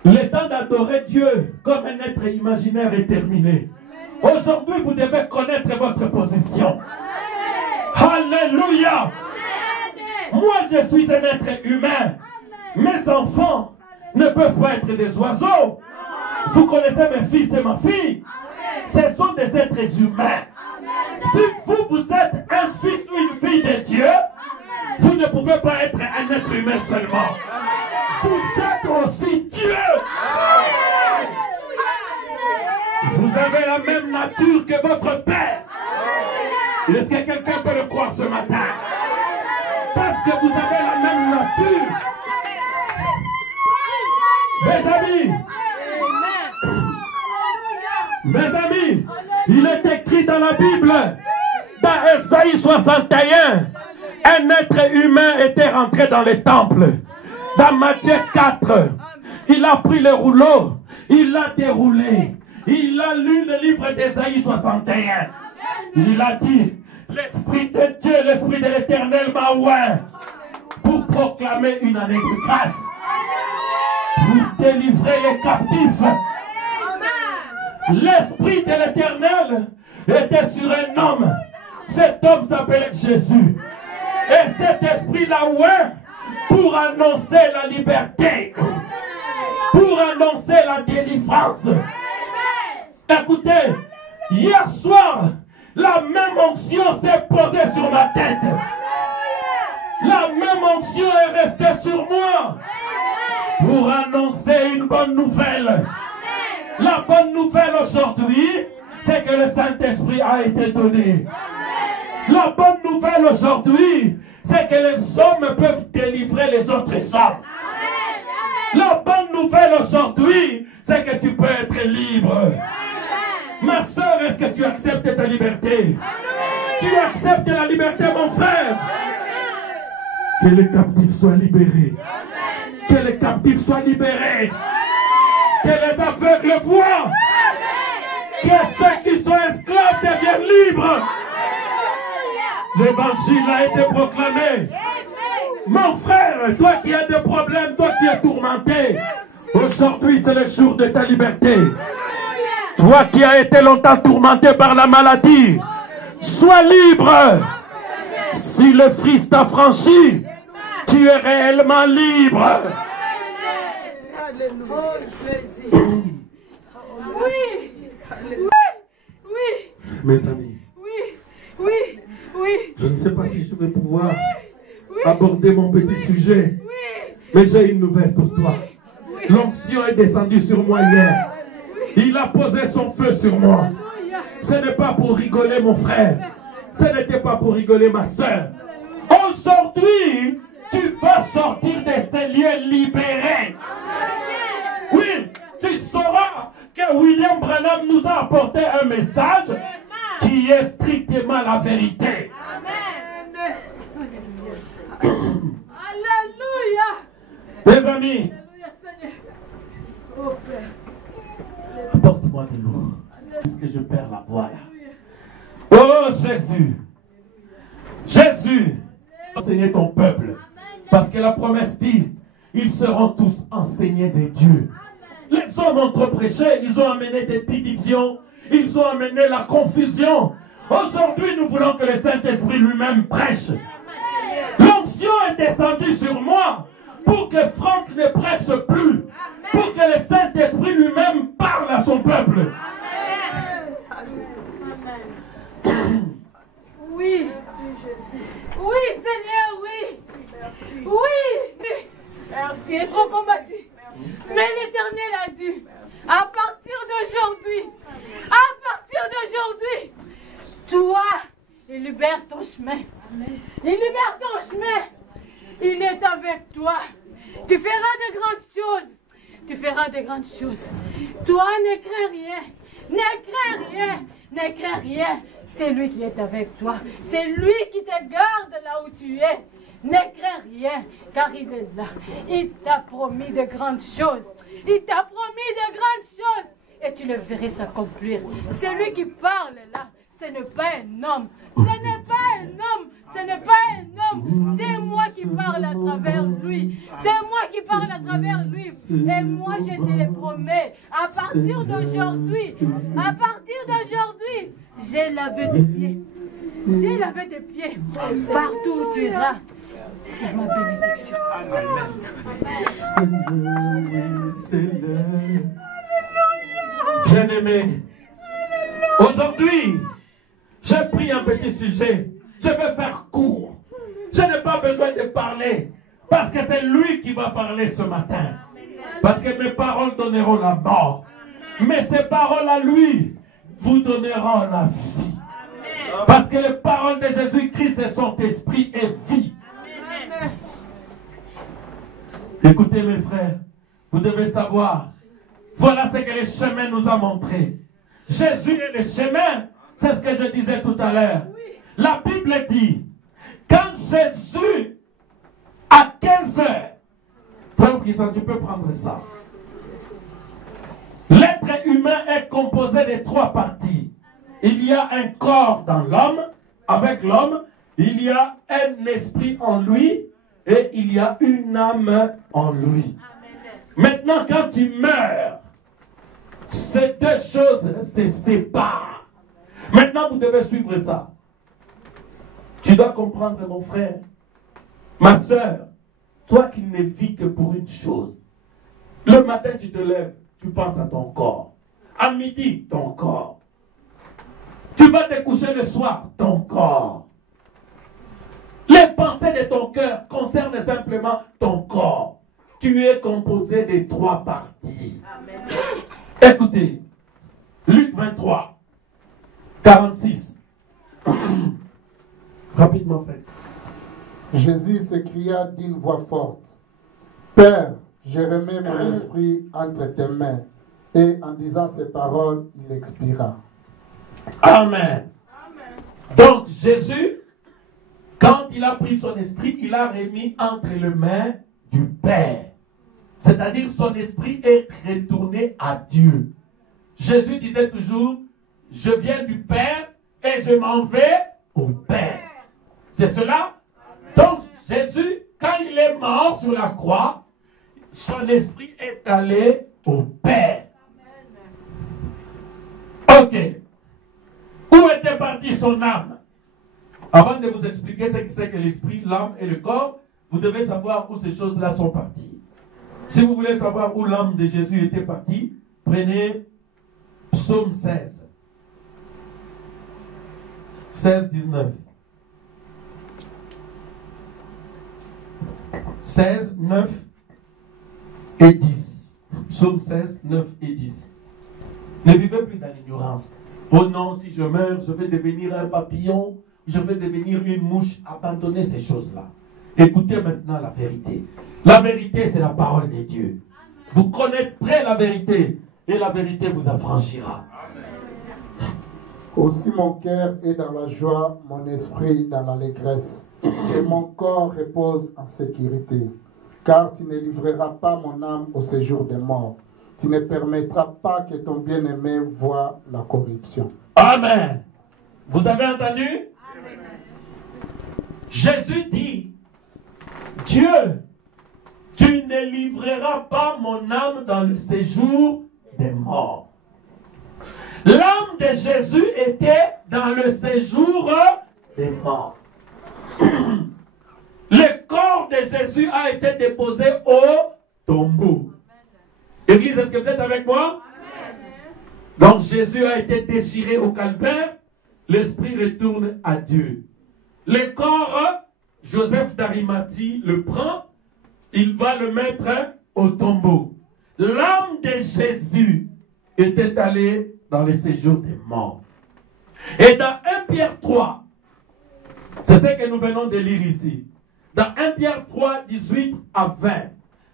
le temps d'adorer Dieu comme un être imaginaire est terminé. Aujourd'hui, vous devez connaître votre position. Alléluia. Moi, je suis un être humain. Mes enfants ne peuvent pas être des oiseaux. Vous connaissez mes fils et ma fille. Ce sont des êtres humains. Si vous êtes un fils ou une fille de Dieu, vous ne pouvez pas être un être humain seulement. Vous êtes aussi Dieu. Vous avez la même nature que votre Père. Est-ce que quelqu'un peut le croire ce matin? Parce que vous avez la même nature. Mes amis, il est écrit dans la Bible, dans Esaïe 61, un être humain était rentré dans le temple. Dans Matthieu 4, il a pris le rouleau, il l'a déroulé, il a lu le livre d'Esaïe 61. Il a dit, l'Esprit de Dieu, l'Esprit de l'Éternel m'a oint pour proclamer une année de grâce, pour délivrer les captifs. L'Esprit de l'Éternel était sur un homme. Cet homme s'appelait Jésus. Et cet esprit l'a oint pour annoncer la liberté, pour annoncer la délivrance. Écoutez, hier soir, la même onction s'est posée sur ma tête. La même onction est restée sur moi pour annoncer une bonne nouvelle. La bonne nouvelle aujourd'hui, c'est que le Saint-Esprit a été donné. La bonne nouvelle aujourd'hui, c'est que les hommes peuvent délivrer les autres hommes. La bonne nouvelle aujourd'hui, c'est que tu peux être libre. Ma soeur, est-ce que tu acceptes ta liberté? Tu acceptes la liberté, mon frère? Que les captifs soient libérés. Que les captifs soient libérés. Que les aveugles voient. Que ceux qui sont esclaves deviennent libres. L'évangile a été proclamé. Mon frère, toi qui as des problèmes, toi qui es tourmenté, aujourd'hui c'est le jour de ta liberté. Toi qui as été longtemps tourmenté par la maladie, sois libre. Si le Christ t'a franchi, tu es réellement libre. Oh Jésus. Oui. Oui. Mes amis. Oui. Je ne sais pas si je vais pouvoir aborder mon petit sujet. Mais j'ai une nouvelle pour toi. L'onction est descendue sur moi hier. Il a posé son feu sur moi. Ce n'est pas pour rigoler, mon frère. Ce n'était pas pour rigoler, ma soeur. Aujourd'hui, tu vas sortir de ces lieux libérés. Oui, tu sauras que William Branham nous a apporté un message qui est strictement la vérité. Alléluia. Mes amis, apporte-moi de l'eau, puisque je perds la voix là. Oh Jésus, Jésus, enseigner ton peuple, parce que la promesse dit, ils seront tous enseignés de Dieu. Les hommes ont trop prêché, ils ont amené des divisions, ils ont amené la confusion. Aujourd'hui, nous voulons que le Saint-Esprit lui-même prêche. L'onction est descendue sur moi pour que Franck ne prêche plus, pour que le Saint-Esprit lui-même parle à son peuple. Oui. Oui, Seigneur, oui. Oui. Merci, est trop combattu. Mais l'Éternel a dit, à partir d'aujourd'hui, toi, il libère ton chemin. Il libère ton chemin. Il est avec toi. Tu feras de grandes choses. Tu feras de grandes choses. Toi, ne crains rien. Ne crains rien. Ne crains rien. C'est lui qui est avec toi. C'est lui qui te garde là où tu es. Ne crains rien, car il est là. Il t'a promis de grandes choses. Il t'a promis de grandes choses. Et tu le verrais s'accomplir. C'est lui qui parle là. Ce n'est pas un homme. Ce n'est pas un homme. Ce n'est pas un homme. C'est moi qui parle à travers lui. C'est moi qui parle à travers lui. Et moi, je te le promets. À partir d'aujourd'hui, j'ai lavé tes pieds. J'ai lavé tes pieds. Partout où tu iras, c'est ma bénédiction. Bien-aimé, aujourd'hui, j'ai pris un petit sujet. Je vais faire court. Je n'ai pas besoin de parler. Parce que c'est lui qui va parler ce matin. Parce que mes paroles donneront la mort. Mais ces paroles à lui vous donneront la vie. Parce que les paroles de Jésus-Christ et son esprit est vie. Écoutez mes frères, vous devez savoir, voilà ce que le chemin nous a montré. Jésus est le chemin, c'est ce que je disais tout à l'heure. La Bible dit, quand Jésus, à 15 heures, frère Christian, tu peux prendre ça. L'être humain est composé de 3 parties. Il y a un corps dans l'homme, avec l'homme, il y a un esprit en lui, et il y a une âme en lui. Maintenant, quand tu meurs, ces 2 choses se séparent. Maintenant, vous devez suivre ça. Tu dois comprendre, mon frère, ma soeur, toi qui ne vis que pour une chose. Le matin, tu te lèves, tu penses à ton corps. À midi, ton corps. Tu vas te coucher le soir, ton corps. Les pensées de ton cœur concernent simplement ton corps. Tu es composé de 3 parties. Amen. Écoutez, Luc 23, 46. Rapidement, frère. Jésus s'écria d'une voix forte, « Père, je remets mon esprit entre tes mains. » Et en disant ces paroles, il expira. Amen. Donc Jésus, quand il a pris son esprit, il a remis entre les mains du Père. C'est-à-dire son esprit est retourné à Dieu. Jésus disait toujours, je viens du Père et je m'en vais au Père. C'est cela? Donc Jésus, quand il est mort sur la croix, son esprit est allé au Père. Ok. Où était partie son âme? Avant de vous expliquer ce que c'est que l'esprit, l'âme et le corps, vous devez savoir où ces choses-là sont parties. Si vous voulez savoir où l'âme de Jésus était partie, prenez Psaume 16. 16, 19. 16, 9 et 10. Psaume 16, 9 et 10. Ne vivez plus dans l'ignorance. Oh non, si je meurs, je vais devenir un papillon, je vais devenir une mouche. Abandonnez ces choses-là. Écoutez maintenant la vérité. La vérité, c'est la parole de Dieu. Vous connaîtrez la vérité et la vérité vous affranchira. Aussi mon cœur est dans la joie, mon esprit dans l'allégresse, et mon corps repose en sécurité. Car tu ne livreras pas mon âme au séjour des morts. Tu ne permettras pas que ton bien-aimé voie la corruption. Amen. Vous avez entendu? Amen. Jésus dit, Dieu, tu tu ne livreras pas mon âme dans le séjour des morts. L'âme de Jésus était dans le séjour des morts. Le corps de Jésus a été déposé au tombeau. Église, est-ce que vous êtes avec moi? Donc Jésus a été déchiré au calvaire. L'esprit retourne à Dieu. Le corps, Joseph d'Arimathie le prend. Il va le mettre au tombeau. L'âme de Jésus était allée dans le séjour des morts. Et dans 1 Pierre 3, c'est ce que nous venons de lire ici. Dans 1 Pierre 3, 18 à 20,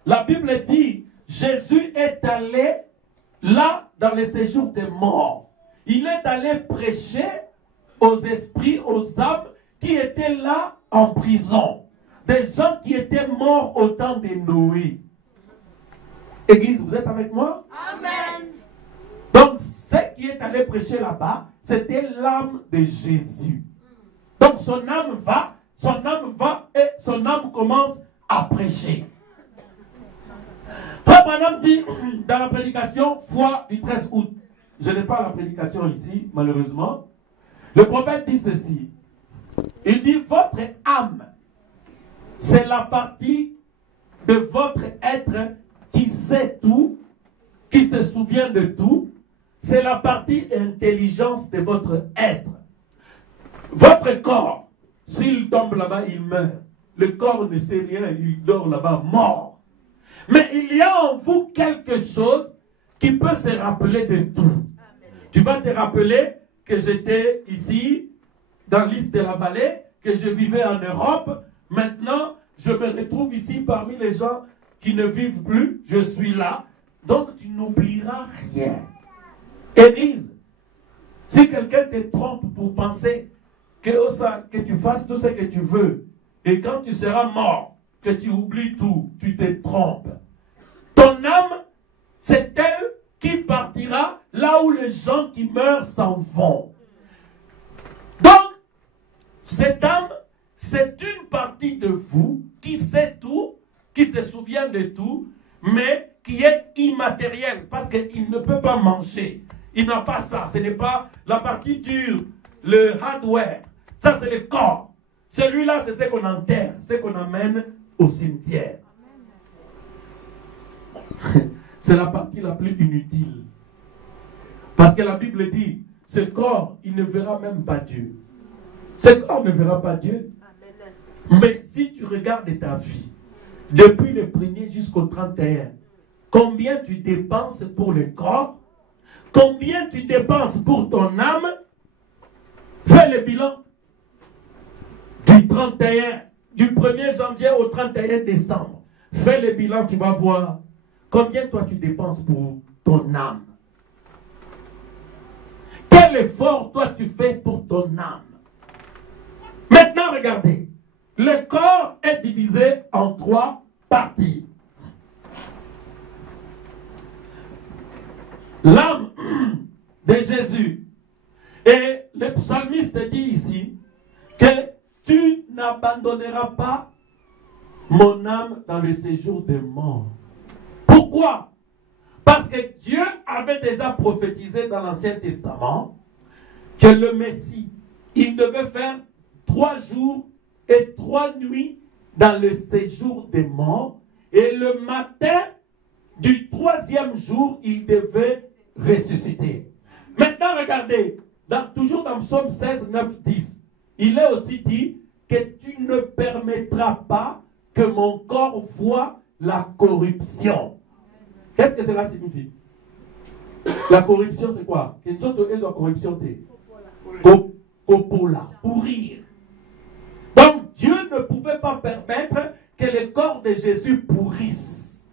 la Bible dit, Jésus est allé là dans le séjour des morts. Il est allé prêcher aux esprits, aux âmes qui étaient là en prison. Des gens qui étaient morts au temps de Noé. Église, vous êtes avec moi? Amen. Donc, ce qui est allé prêcher là-bas, c'était l'âme de Jésus. Donc, son âme va et son âme commence à prêcher. Frère Branham dit dans la prédication, foi du 13 août, je n'ai pas la prédication ici, malheureusement. Le prophète dit ceci. Il dit, votre âme, c'est la partie de votre être qui sait tout, qui se souvient de tout. C'est la partie intelligence de votre être. Votre corps, s'il tombe là-bas, il meurt. Le corps ne sait rien, il dort là-bas mort. Mais il y a en vous quelque chose qui peut se rappeler de tout. Tu vas te rappeler que j'étais ici, dans l'Île de la Vallée, que je vivais en Europe. Maintenant, je me retrouve ici parmi les gens qui ne vivent plus. Je suis là. Donc, tu n'oublieras rien. Église, si quelqu'un te trompe pour penser que tu fasses tout ce que tu veux, et quand tu seras mort, que tu oublies tout, tu te trompes. Ton âme, c'est elle qui partira là où les gens qui meurent s'en vont. Donc, cette âme, c'est une partie de vous qui sait tout, qui se souvient de tout, mais qui est immatérielle parce qu'il ne peut pas manger. Il n'a pas ça. Ce n'est pas la partie dure, le hardware. Ça, c'est le corps. Celui-là, c'est ce qu'on enterre, ce qu'on amène au cimetière. C'est la partie la plus inutile. Parce que la Bible dit, ce corps, il ne verra même pas Dieu. Ce corps ne verra pas Dieu. Mais si tu regardes ta vie, depuis le 1er jusqu'au 31, combien tu dépenses pour le corps, combien tu dépenses pour ton âme, fais le bilan. Du 1er janvier au 31 décembre, fais le bilan, tu vas voir combien toi tu dépenses pour ton âme. Quel effort toi tu fais pour ton âme. Maintenant regardez, le corps est divisé en 3 parties. L'âme de Jésus. Et le psalmiste dit ici que tu n'abandonneras pas mon âme dans le séjour des morts. Pourquoi? Parce que Dieu avait déjà prophétisé dans l'Ancien Testament que le Messie, il devait faire 3 jours et 3 nuits dans le séjour des morts. Et le matin du 3e jour, il devait ressusciter. Maintenant, regardez, toujours dans Psaume 16, 9, 10, il est aussi dit que tu ne permettras pas que mon corps voie la corruption. Qu'est-ce que cela signifie? La corruption, c'est quoi? Qu'est-ce que la corruption? Copola, pourrir. Donc, Dieu ne pouvait pas permettre que le corps de Jésus pourrisse.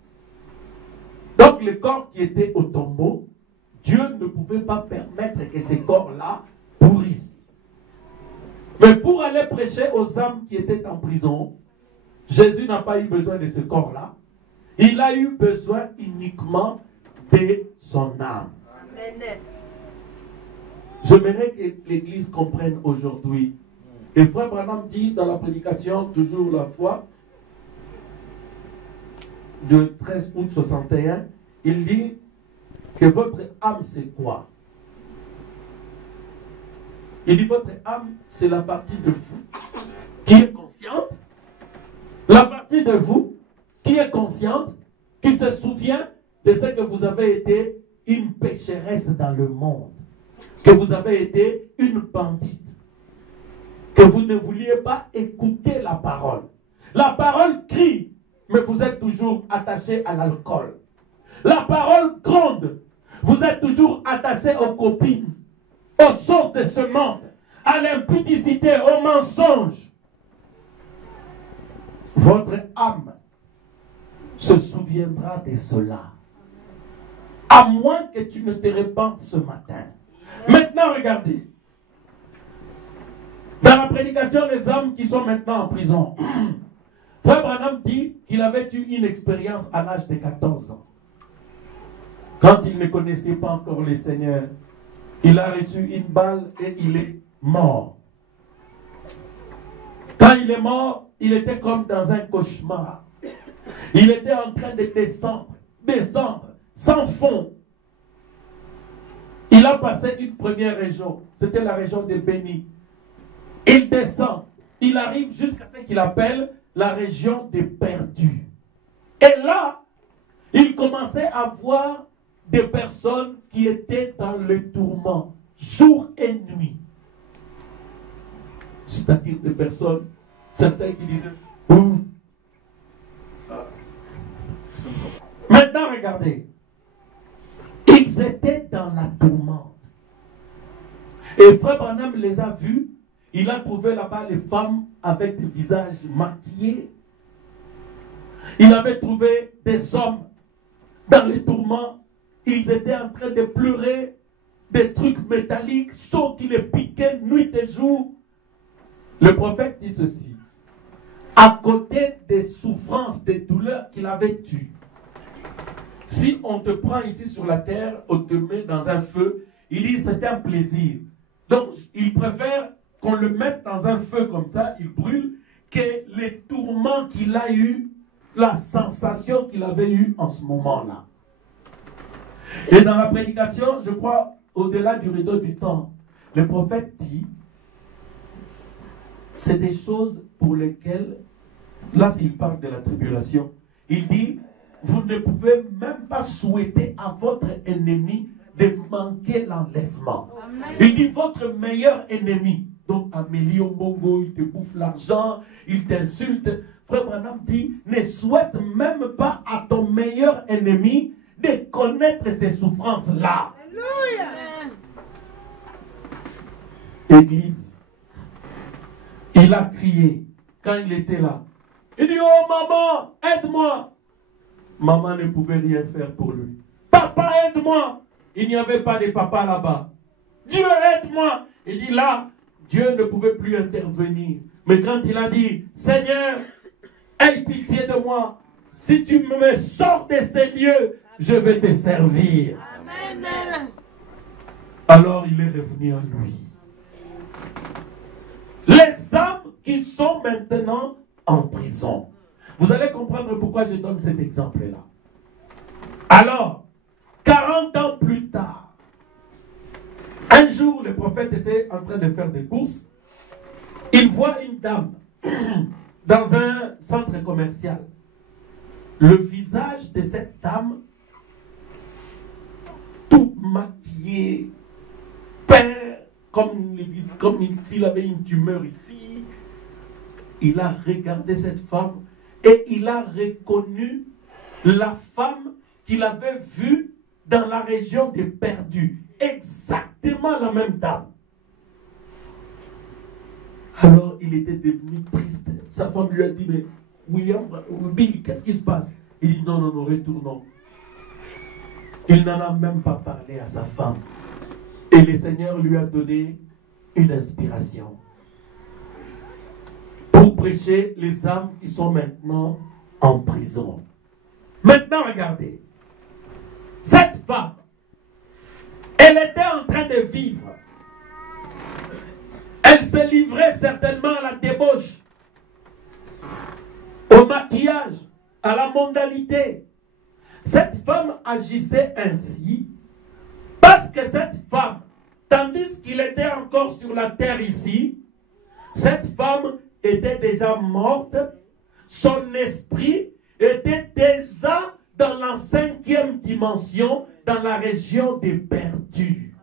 Donc, le corps qui était au tombeau, Dieu ne pouvait pas permettre que ces corps-là pourrissent. Mais pour aller prêcher aux âmes qui étaient en prison, Jésus n'a pas eu besoin de ce corps-là. Il a eu besoin uniquement de son âme. Amen. J'aimerais que l'Église comprenne aujourd'hui. Et Frère Branham dit dans la prédication, toujours la foi, du 13 août 61, il dit que votre âme c'est quoi? Il dit votre âme c'est la partie de vous qui est consciente, la partie de vous qui est consciente, qui se souvient de ce que vous avez été une pécheresse dans le monde, que vous avez été une bandite, que vous ne vouliez pas écouter la parole. La parole crie, mais vous êtes toujours attaché à l'alcool. La parole gronde, vous êtes toujours attaché aux copines, aux choses de ce monde, à l'impudicité, aux mensonges. Votre âme se souviendra de cela. À moins que tu ne te répandes ce matin. Maintenant, regardez. Dans la prédication des hommes qui sont maintenant en prison, Frère Branham dit qu'il avait eu une expérience à l'âge de 14 ans. Quand il ne connaissait pas encore le Seigneur, il a reçu une balle et il est mort. Quand il est mort, il était comme dans un cauchemar. Il était en train de descendre, sans fond. Il a passé une première région, c'était la région de Béni. Il descend, il arrive jusqu'à ce qu'il appelle la région des perdus. Et là, il commençait à voir des personnes qui étaient dans le tourment, jour et nuit. C'est-à-dire des personnes, certains qui disaient boum. Maintenant, regardez. Ils étaient dans la tourmente. Et Frère Branham les a vus. Il a trouvé là-bas les femmes avec des visages maquillés. Il avait trouvé des hommes dans les tourments. Ils étaient en train de pleurer des trucs métalliques, chauds qui les piquaient nuit et jour. Le prophète dit ceci. À côté des souffrances, des douleurs qu'il avait eues, si on te prend ici sur la terre, on te met dans un feu, il dit c'est un plaisir. Donc il préfère qu'on le mette dans un feu comme ça, il brûle, que les tourments qu'il a eu, la sensation qu'il avait eue en ce moment-là. Et dans la prédication, je crois, au-delà du rideau du temps, le prophète dit, c'est des choses pour lesquelles, là s'il parle de la tribulation, il dit, vous ne pouvez même pas souhaiter à votre ennemi de manquer l'enlèvement. Il dit, votre meilleur ennemi, donc Amélie Ombongo, il te bouffe l'argent, il t'insulte. Frère Branham dit, ne souhaite même pas à ton meilleur ennemi de connaître ces souffrances-là. Église, il a crié quand il était là. Il dit, oh maman, aide-moi. Maman ne pouvait rien faire pour lui. Papa, aide-moi. Il n'y avait pas de papa là-bas. Dieu, aide-moi. Il dit là, Dieu ne pouvait plus intervenir. Mais quand il a dit, Seigneur, aie pitié de moi. Si tu me sors de ces lieux, je vais te servir. Amen. Alors il est revenu à lui. Les âmes qui sont maintenant en prison. Vous allez comprendre pourquoi je donne cet exemple-là. Alors, 40 ans plus tard, un jour, le prophète était en train de faire des courses. Il voit une dame dans un centre commercial. Le visage de cette dame, tout maquillé, peint, comme s'il avait une tumeur ici. Il a regardé cette femme et il a reconnu la femme qu'il avait vue dans la région des perdus. Exactement la même dame. Alors il était devenu triste. Sa femme lui a dit, mais William, Bill, qu'est-ce qui se passe? Il dit, non, retournons. Il n'en a même pas parlé à sa femme. Et le Seigneur lui a donné une inspiration pour prêcher les âmes qui sont maintenant en prison. Maintenant, regardez. Cette femme, elle était en train de vivre. Elle se livrait certainement à la débauche, au maquillage, à la mondialité. Cette femme agissait ainsi parce que cette femme, tandis qu'il était encore sur la terre ici, cette femme était déjà morte, son esprit était déjà dans la 5e dimension, dans la région des perdus.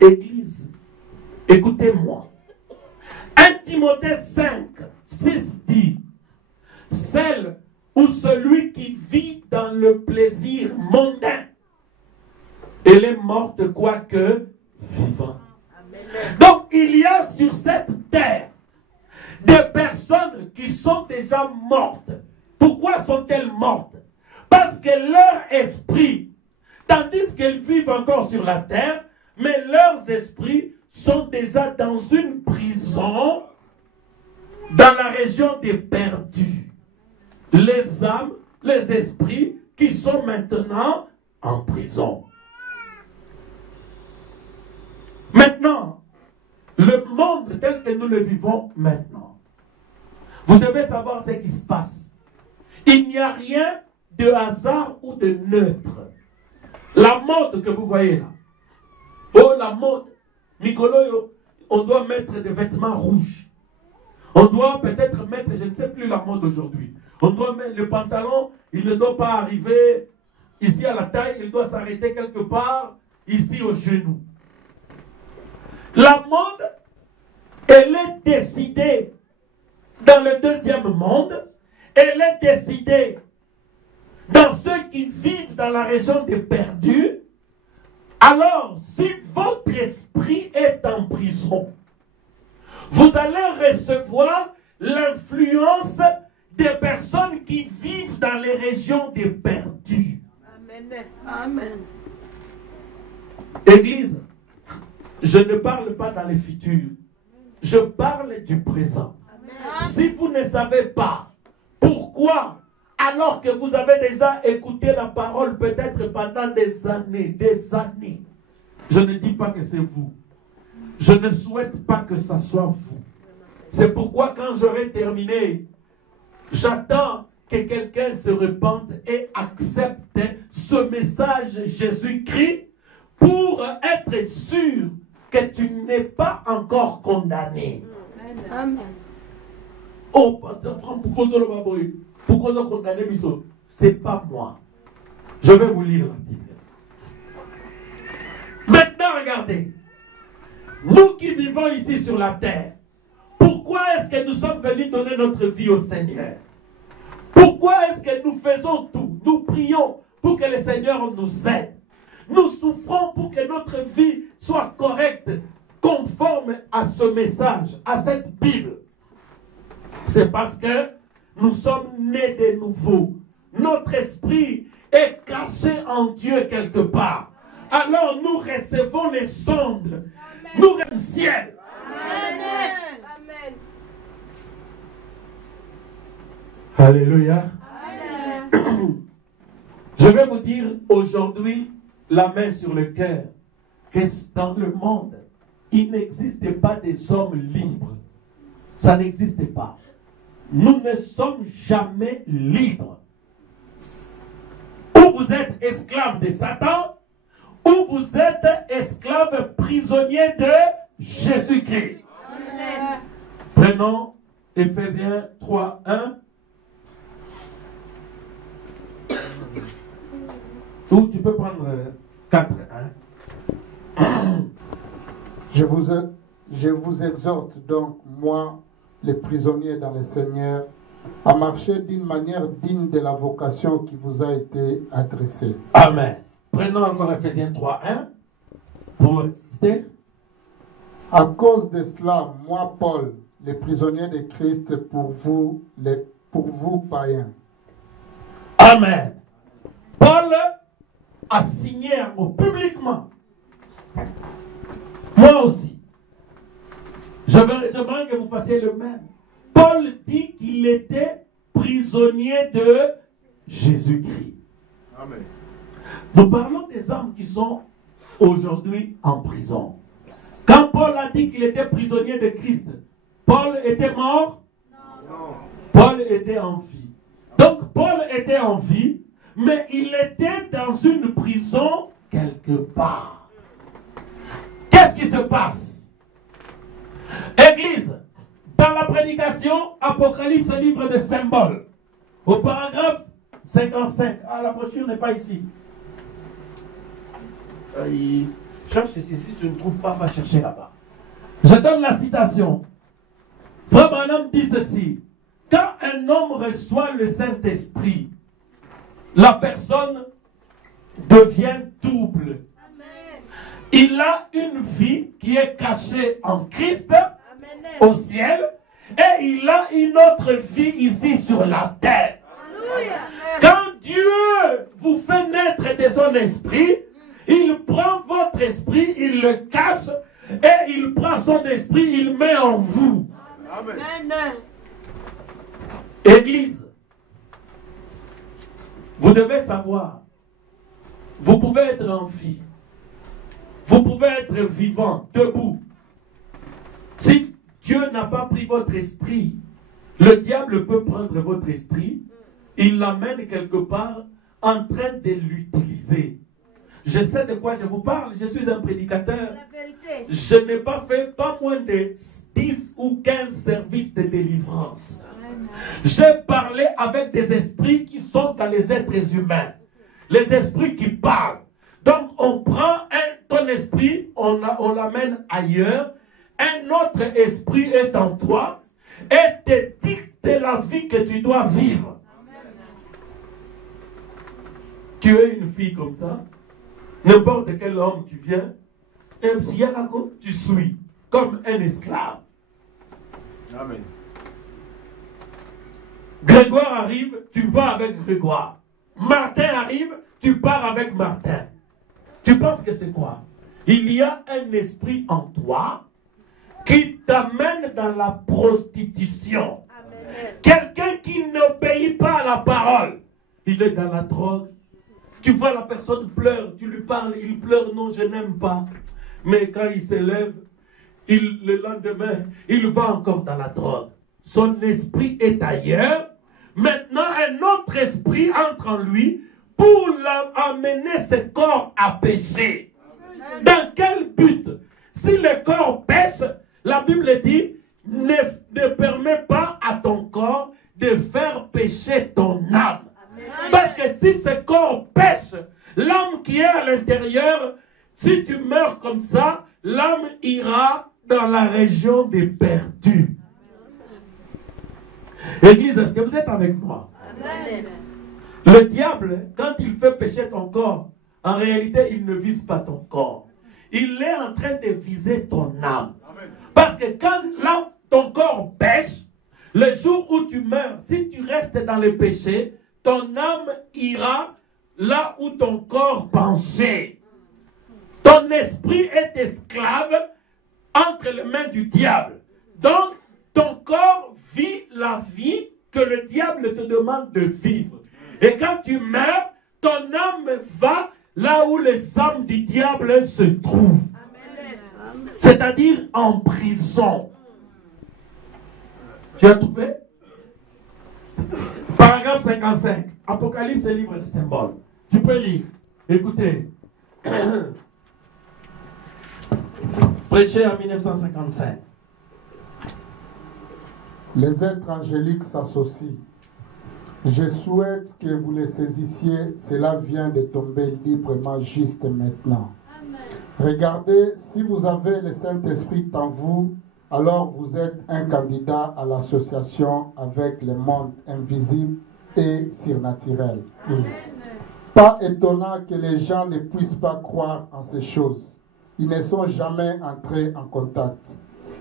Église, écoutez-moi. 1 Timothée 5, 6 dit, celle ou celui qui vit dans le plaisir mondain, elle est morte quoique vivant. Donc il y a sur cette terre des personnes qui sont déjà mortes. Pourquoi sont-elles mortes? Parce que leur esprit, tandis qu'elles vivent encore sur la terre, mais leurs esprits sont déjà dans une prison dans la région des perdus. Les âmes, les esprits qui sont maintenant en prison. Maintenant, le monde tel que nous le vivons maintenant, vous devez savoir ce qui se passe. Il n'y a rien de hasard ou de neutre. La mode que vous voyez là, oh la mode, Nicolo, on doit mettre des vêtements rouges. On doit peut-être mettre, je ne sais plus la mode aujourd'hui, on doit mettre le pantalon, il ne doit pas arriver ici à la taille, il doit s'arrêter quelque part ici au genou. La mode, elle est décidée dans le deuxième monde, elle est décidée dans ceux qui vivent dans la région des perdus. Alors, si votre esprit est en prison, vous allez recevoir l'influence des personnes qui vivent dans les régions des perdus. Amen. Amen. Église, je ne parle pas dans les futurs. Je parle du présent. Amen. Si vous ne savez pas pourquoi, alors que vous avez déjà écouté la parole peut-être pendant des années, je ne dis pas que c'est vous. Je ne souhaite pas que ça soit vous. C'est pourquoi quand j'aurai terminé, j'attends que quelqu'un se repente et accepte ce message Jésus-Christ pour être sûr que tu n'es pas encore condamné. Amen. Oh, pasteur Franck, pourquoi vous avez condamné Bissot? C'est pas moi. Je vais vous lire la Bible. Maintenant, regardez. Nous qui vivons ici sur la terre, pourquoi est-ce que nous sommes venus donner notre vie au Seigneur? Pourquoi est-ce que nous faisons tout? Nous prions pour que le Seigneur nous aide. Nous souffrons pour que notre vie soit correcte, conforme à ce message, à cette Bible. C'est parce que nous sommes nés de nouveau. Notre esprit est caché en Dieu quelque part. Alors nous recevons les sondes. Nous recevons le ciel. Amen. Amen. Alléluia. Amen. Je vais vous dire aujourd'hui, la main sur le cœur, que dans le monde, il n'existe pas des hommes libres. Ça n'existe pas. Nous ne sommes jamais libres. Ou vous êtes esclaves de Satan, ou vous êtes esclaves prisonniers de Jésus-Christ. Amen. Prenons Éphésiens 3, 1. Ou tu peux prendre 4, 1. Je vous exhorte donc, moi, les prisonniers dans le Seigneur, à marcher d'une manière digne de la vocation qui vous a été adressée. Amen. Prenons encore Éphésiens 3, 1 pour citer. À cause de cela, moi, Paul, les prisonniers de Christ, pour vous païens. Amen. Paul a signé un mot publiquement. Moi aussi. J'aimerais que vous fassiez le même. Paul dit qu'il était prisonnier de Jésus-Christ. Amen. Nous parlons des hommes qui sont aujourd'hui en prison. Quand Paul a dit qu'il était prisonnier de Christ, Paul était mort? Non. Paul était en vie. Donc Paul était en vie, mais il était dans une prison quelque part. Qu'est-ce qui se passe? Église, dans la prédication, Apocalypse, livre de symboles, au paragraphe 55. Ah, la brochure n'est pas ici. Cherche ici, si tu ne trouves pas, va chercher là-bas. Je donne la citation. Frère Branham dit ceci: quand un homme reçoit le Saint-Esprit, la personne devient double. Amen. Il a une vie qui est cachée en Christ Amen. au ciel et il a une autre vie ici sur la terre. Alléluia. Quand Dieu vous fait naître de son esprit, il prend votre esprit, il le cache et il prend son esprit, il met en vous. Amen. Amen. Église, vous devez savoir, vous pouvez être en vie, vous pouvez être vivant, debout. Si Dieu n'a pas pris votre esprit, le diable peut prendre votre esprit, il l'amène quelque part en train de l'utiliser. Je sais de quoi je vous parle, je suis un prédicateur. La vérité. Je n'ai pas fait pas moins de 10 ou 15 services de délivrance. J'ai parlé avec des esprits qui sont dans les êtres humains. Les esprits qui parlent. Donc on prend ton esprit, on l'amène ailleurs. Un autre esprit est en toi et te dicte la vie que tu dois vivre. Tu es une fille comme ça. N'importe quel homme qui vient, tu suis comme un esclave. Amen. Grégoire arrive, tu vas avec Grégoire. Martin arrive, tu pars avec Martin. Tu penses que c'est quoi? Il y a un esprit en toi qui t'amène dans la prostitution. Amen. Quelqu'un qui n'obéit pas à la parole, il est dans la drogue. Tu vois la personne pleure, tu lui parles, il pleure, non, je n'aime pas. Mais quand il se lève, le lendemain, il va encore dans la drogue. Son esprit est ailleurs. Maintenant, un autre esprit entre en lui pour amener ce corps à pécher. Dans quel but? Si le corps pêche, la Bible dit, ne permet pas à ton corps de faire pécher ton âme. Parce que si ce corps pêche, l'âme qui est à l'intérieur, si tu meurs comme ça, l'âme ira dans la région des perdus. Église, est-ce que vous êtes avec moi? Amen. Le diable, quand il fait pécher ton corps, en réalité, il ne vise pas ton corps. Il est en train de viser ton âme. Amen. Parce que quand là, ton corps pêche, le jour où tu meurs, si tu restes dans le péché, ton âme ira là où ton corps penchait. Ton esprit est esclave entre les mains du diable. Donc, ton corps vit la vie que le diable te demande de vivre. Et quand tu meurs, ton âme va là où les âmes du diable se trouvent. Amen. C'est-à-dire en prison. Tu as trouvé? Paragraphe 55. Apocalypse, livre de symboles. Tu peux lire. Écoutez. Prêché en 1955. Les êtres angéliques s'associent. Je souhaite que vous les saisissiez. Cela vient de tomber librement juste maintenant. Regardez, si vous avez le Saint-Esprit en vous, alors vous êtes un candidat à l'association avec le monde invisible et surnaturel. Pas étonnant que les gens ne puissent pas croire en ces choses. Ils ne sont jamais entrés en contact.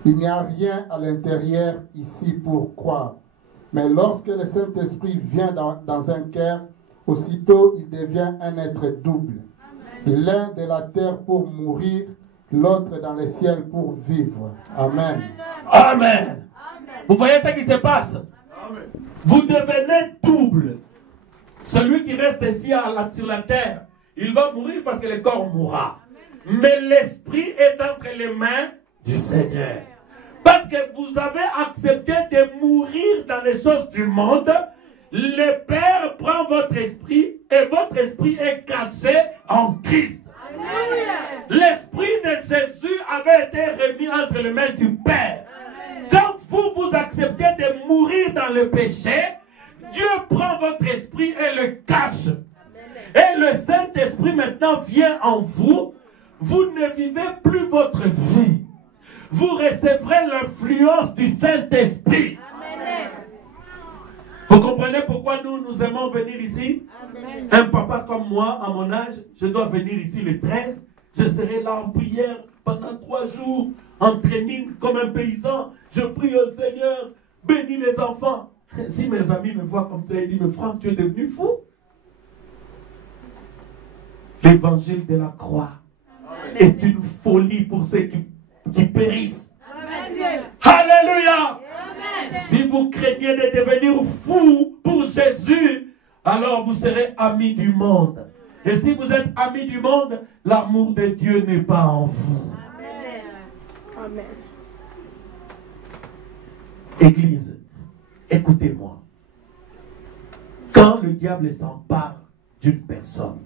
Il n'y a rien à l'intérieur ici pour croire. Mais lorsque le Saint-Esprit vient dans un cœur, aussitôt il devient un être double. L'un de la terre pour mourir, l'autre dans le ciel pour vivre. Amen. Amen. Vous voyez ce qui se passe? Amen. Vous devenez double. Celui qui reste ici sur la terre, il va mourir parce que le corps mourra. Mais l'esprit est entre les mains du Seigneur. Parce que vous avez accepté de mourir dans les choses du monde le Père prend votre esprit et votre esprit est caché en Christ. L'esprit de Jésus avait été remis entre les mains du Père. Quand vous acceptez de mourir dans le péché, Dieu prend votre esprit et le cache. Et le Saint-Esprit maintenant vient en vous. Vous ne vivez plus votre vie. Vous recevrez l'influence du Saint-Esprit. Vous comprenez pourquoi nous aimons venir ici? Amen. Un papa comme moi, à mon âge, je dois venir ici le 13. Je serai là en prière pendant 3 jours, en training comme un paysan. Je prie au Seigneur, bénis les enfants. Si mes amis me voient comme ça, ils disent, mais Franck, tu es devenu fou. L'évangile de la croix est une folie pour ceux qui périssent. Amen. Alléluia. Amen. Si vous craignez de devenir fou pour Jésus, alors vous serez amis du monde. Et si vous êtes amis du monde, l'amour de Dieu n'est pas en vous. Amen. Amen. Église, écoutez-moi. Quand le diable s'empare d'une personne,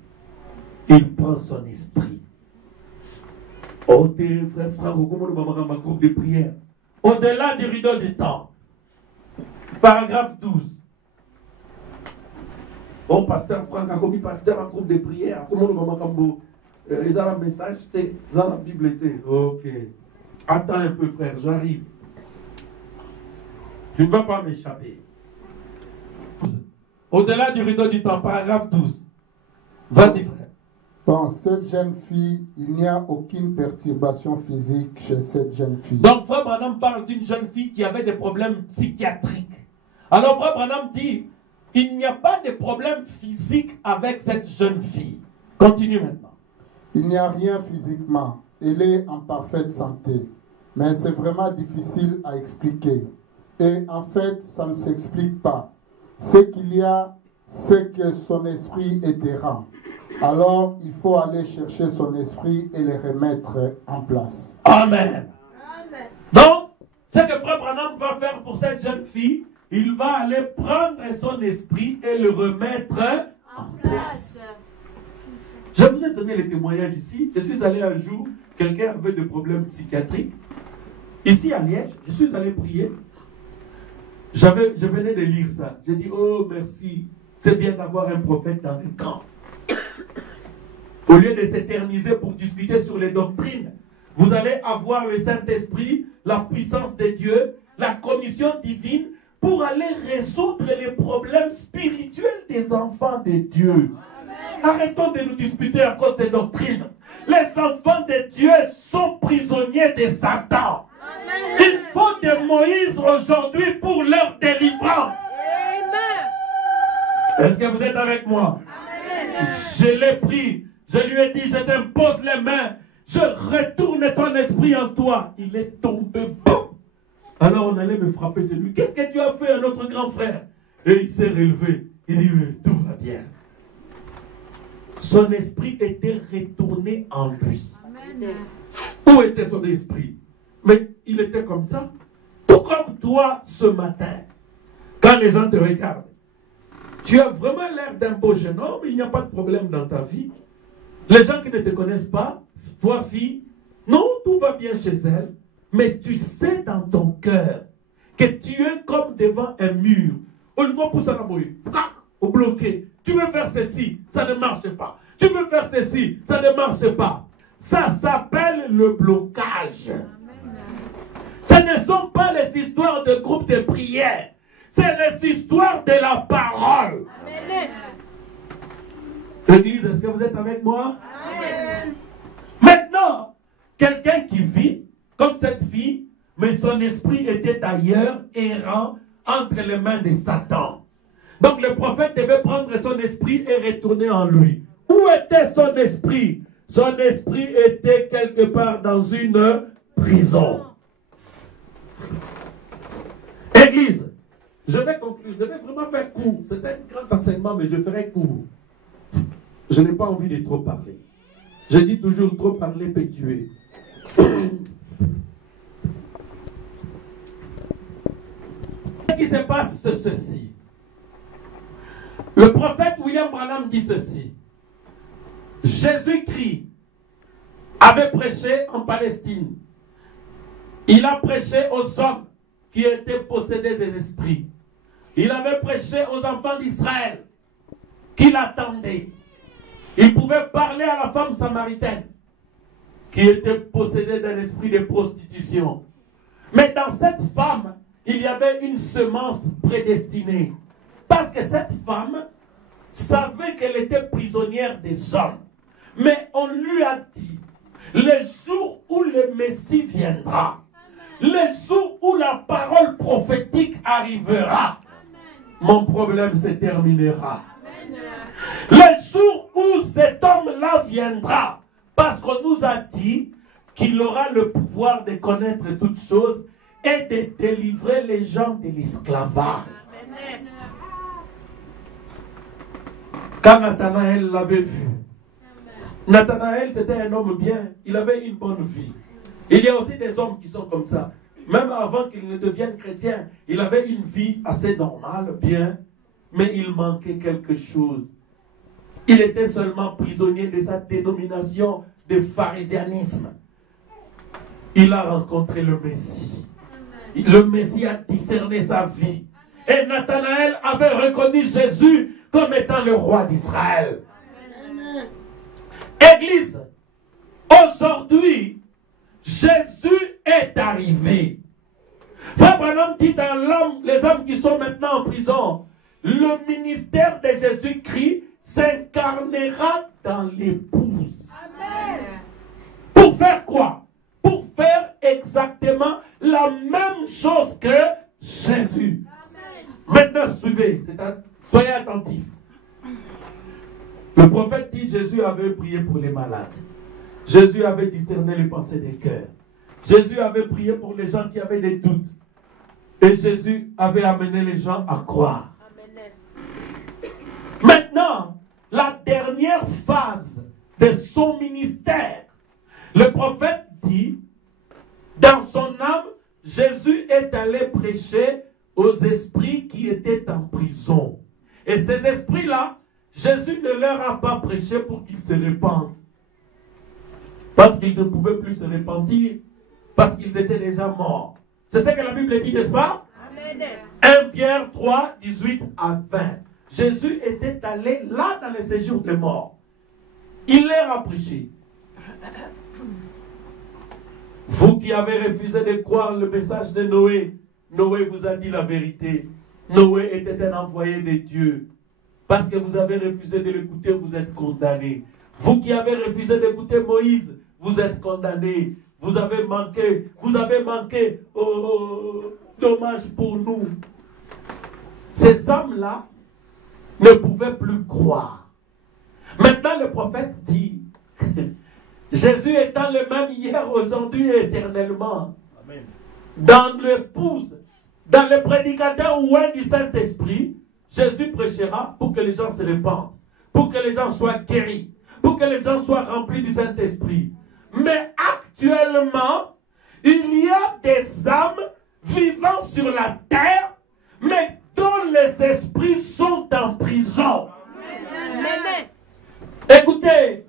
il prend son esprit. Oh, tes frères, ma groupe de prière. Au-delà du rideau du temps. Paragraphe 12. Oh, pasteur Franck, a commis pasteur en groupe de prière. Comment le maman Kambo? Ils ont un message, ils ont la Bible. Ok. Attends un peu, frère, j'arrive. Tu ne vas pas m'échapper. Au-delà du rideau du temps, paragraphe 12. Vas-y, frère. Dans cette jeune fille, il n'y a aucune perturbation physique chez cette jeune fille. Donc, Frère Branham parle d'une jeune fille qui avait des problèmes psychiatriques. Alors, Frère Branham dit, il n'y a pas de problème physique avec cette jeune fille. Continue maintenant. Il n'y a rien physiquement. Elle est en parfaite santé. Mais c'est vraiment difficile à expliquer. Et en fait, ça ne s'explique pas. Ce qu'il y a, c'est que son esprit est errant. Alors, il faut aller chercher son esprit et le remettre en place. Amen. Amen. Donc, ce que Frère Branham va faire pour cette jeune fille, il va aller prendre son esprit et le remettre en place. Je vous ai donné les témoignages ici. Je suis allé un jour, quelqu'un avait des problèmes psychiatriques. Ici à Liège, je suis allé prier. Je venais de lire ça. J'ai dit, oh merci, c'est bien d'avoir un prophète dans le camp. Au lieu de s'éterniser pour discuter sur les doctrines, vous allez avoir le Saint-Esprit, la puissance de Dieu, la commission divine pour aller résoudre les problèmes spirituels des enfants de Dieu. Amen. Arrêtons de nous disputer à cause des doctrines. Les enfants de Dieu sont prisonniers de Satan. Amen. Il faut de Moïse aujourd'hui pour leur délivrance. Est-ce que vous êtes avec moi? Amen. Je l'ai pris. Je lui ai dit, je t'impose les mains. Je retourne ton esprit en toi. Il est tombé. Boum. Alors on allait me frapper chez lui. Qu'est-ce que tu as fait à notre grand frère? Et il s'est relevé. Il dit, tout va bien. Son esprit était retourné en lui. Amen. Où était son esprit? Mais il était comme ça. Tout comme toi ce matin. Quand les gens te regardent. Tu as vraiment l'air d'un beau jeune homme. Il n'y a pas de problème dans ta vie. Les gens qui ne te connaissent pas, toi fille, non, tout va bien chez elle, mais tu sais dans ton cœur que tu es comme devant un mur. Au bloqué. Tu veux faire ceci, ça ne marche pas. Tu veux faire ceci, ça ne marche pas. Ça s'appelle le blocage. Ce ne sont pas les histoires de groupes de prière. C'est les histoires de la parole. Amen. L'église, est-ce que vous êtes avec moi? Amen. Maintenant, quelqu'un qui vit comme cette fille, mais son esprit était ailleurs, errant, entre les mains de Satan. Donc le prophète devait prendre son esprit et retourner en lui. Où était son esprit? Son esprit était quelque part dans une prison. Église, je vais conclure. Je vais vraiment faire court. C'était un grand enseignement, mais je ferai court. Je n'ai pas envie de trop parler. Je dis toujours, trop parler peut tuer. Ce qui se passe, c'est ceci. Le prophète William Branham dit ceci. Jésus-Christ avait prêché en Palestine. Il a prêché aux hommes qui étaient possédés des esprits. Il avait prêché aux enfants d'Israël qui l'attendaient. Il pouvait parler à la femme samaritaine qui était possédée d'un esprit de prostitution. Mais dans cette femme, il y avait une semence prédestinée. Parce que cette femme savait qu'elle était prisonnière des hommes. Mais on lui a dit, le jour où le Messie viendra, le jour où la parole prophétique arrivera, mon problème se terminera. Le jour où cet homme-là viendra, parce qu'on nous a dit qu'il aura le pouvoir de connaître toutes choses et de délivrer les gens de l'esclavage. Quand Nathanaël l'avait vu, Nathanaël c'était un homme bien, il avait une bonne vie. Il y a aussi des hommes qui sont comme ça. Même avant qu'il ne devienne chrétien, il avait une vie assez normale, bien, mais il manquait quelque chose. Il était seulement prisonnier de sa dénomination de pharisianisme. Il a rencontré le Messie. Le Messie a discerné sa vie. Et Nathanaël avait reconnu Jésus comme étant le roi d'Israël. Église, aujourd'hui, Jésus est arrivé. Frère Branham dit dans les hommes qui sont maintenant en prison, le ministère de Jésus-Christ s'incarnera dans l'épouse. Pour faire quoi? Pour faire exactement la même chose que Jésus. Maintenant, suivez, soyez attentifs. Le prophète dit Jésus avait prié pour les malades. Jésus avait discerné les pensées des cœurs. Jésus avait prié pour les gens qui avaient des doutes. Et Jésus avait amené les gens à croire. Maintenant, la dernière phase de son ministère, le prophète dit, dans son âme, Jésus est allé prêcher aux esprits qui étaient en prison. Et ces esprits-là, Jésus ne leur a pas prêché pour qu'ils se répandent. Parce qu'ils ne pouvaient plus se repentir. Parce qu'ils étaient déjà morts. C'est ce que la Bible dit, n'est-ce pas? Amen. 1 Pierre 3, 18 à 20. Jésus était allé là dans les séjours des morts. Il leur a prêché. Vous qui avez refusé de croire le message de Noé, Noé vous a dit la vérité. Noé était un envoyé de Dieu. Parce que vous avez refusé de l'écouter, vous êtes condamnés. Vous qui avez refusé d'écouter Moïse, vous êtes condamnés. Vous avez manqué. Oh, dommage pour nous. Ces hommes-là ne pouvaient plus croire. Maintenant, le prophète dit, Jésus étant le même hier, aujourd'hui et éternellement, amen. Dans l'épouse, dans le prédicateur ou un du Saint-Esprit, Jésus prêchera pour que les gens se répandent, pour que les gens soient guéris, pour que les gens soient remplis du Saint-Esprit. Mais actuellement, il y a des âmes vivant sur la terre, mais dont les esprits sont en prison. Amen. Écoutez,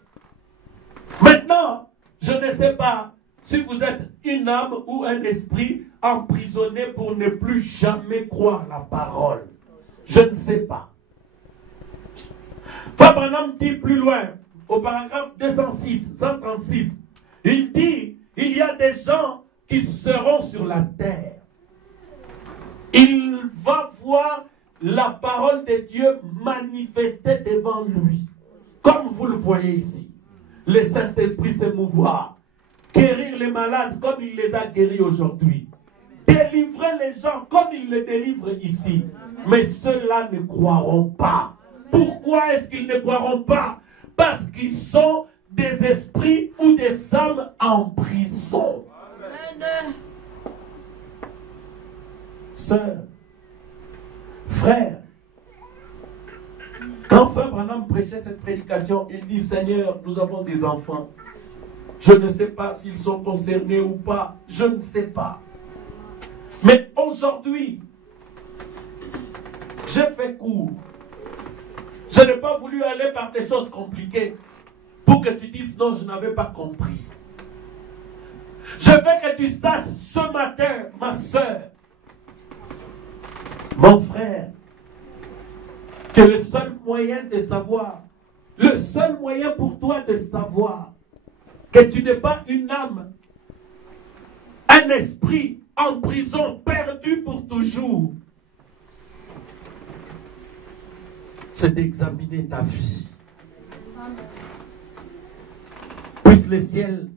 maintenant, je ne sais pas si vous êtes une âme ou un esprit emprisonné pour ne plus jamais croire la parole. Je ne sais pas. Frère Branham dit plus loin, au paragraphe 136, il dit, il y a des gens qui seront sur la terre. Il va voir la parole de Dieu manifestée devant lui. Comme vous le voyez ici. Le Saint-Esprit s'émouvoir. Guérir les malades comme il les a guéris aujourd'hui. Délivrer les gens comme il les délivre ici. Mais ceux-là ne croiront pas. Pourquoi est-ce qu'ils ne croiront pas? Parce qu'ils sont des esprits ou des âmes en prison. Sœurs, frères, quand Frère Branham prêchait cette prédication, il dit, Seigneur, nous avons des enfants. Je ne sais pas s'ils sont concernés ou pas. Je ne sais pas. Mais aujourd'hui, j'ai fait court. Je n'ai pas voulu aller par des choses compliquées pour que tu dises non, je n'avais pas compris. Je veux que tu saches ce matin, ma soeur, mon frère, que le seul moyen de savoir, le seul moyen pour toi de savoir que tu n'es pas une âme, un esprit en prison, perdu pour toujours, c'est d'examiner ta vie. Puisse le ciel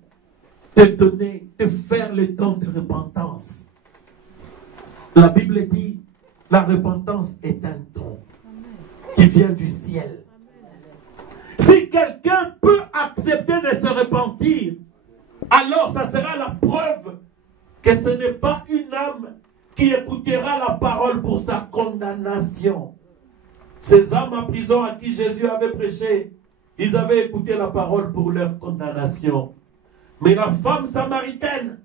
te donner, te faire le don de repentance. La Bible dit, la repentance est un don qui vient du ciel. Si quelqu'un peut accepter de se repentir, alors ça sera la preuve que ce n'est pas une âme qui écoutera la parole pour sa condamnation. Ces âmes en prison à qui Jésus avait prêché, ils avaient écouté la parole pour leur condamnation. Mais la femme samaritaine,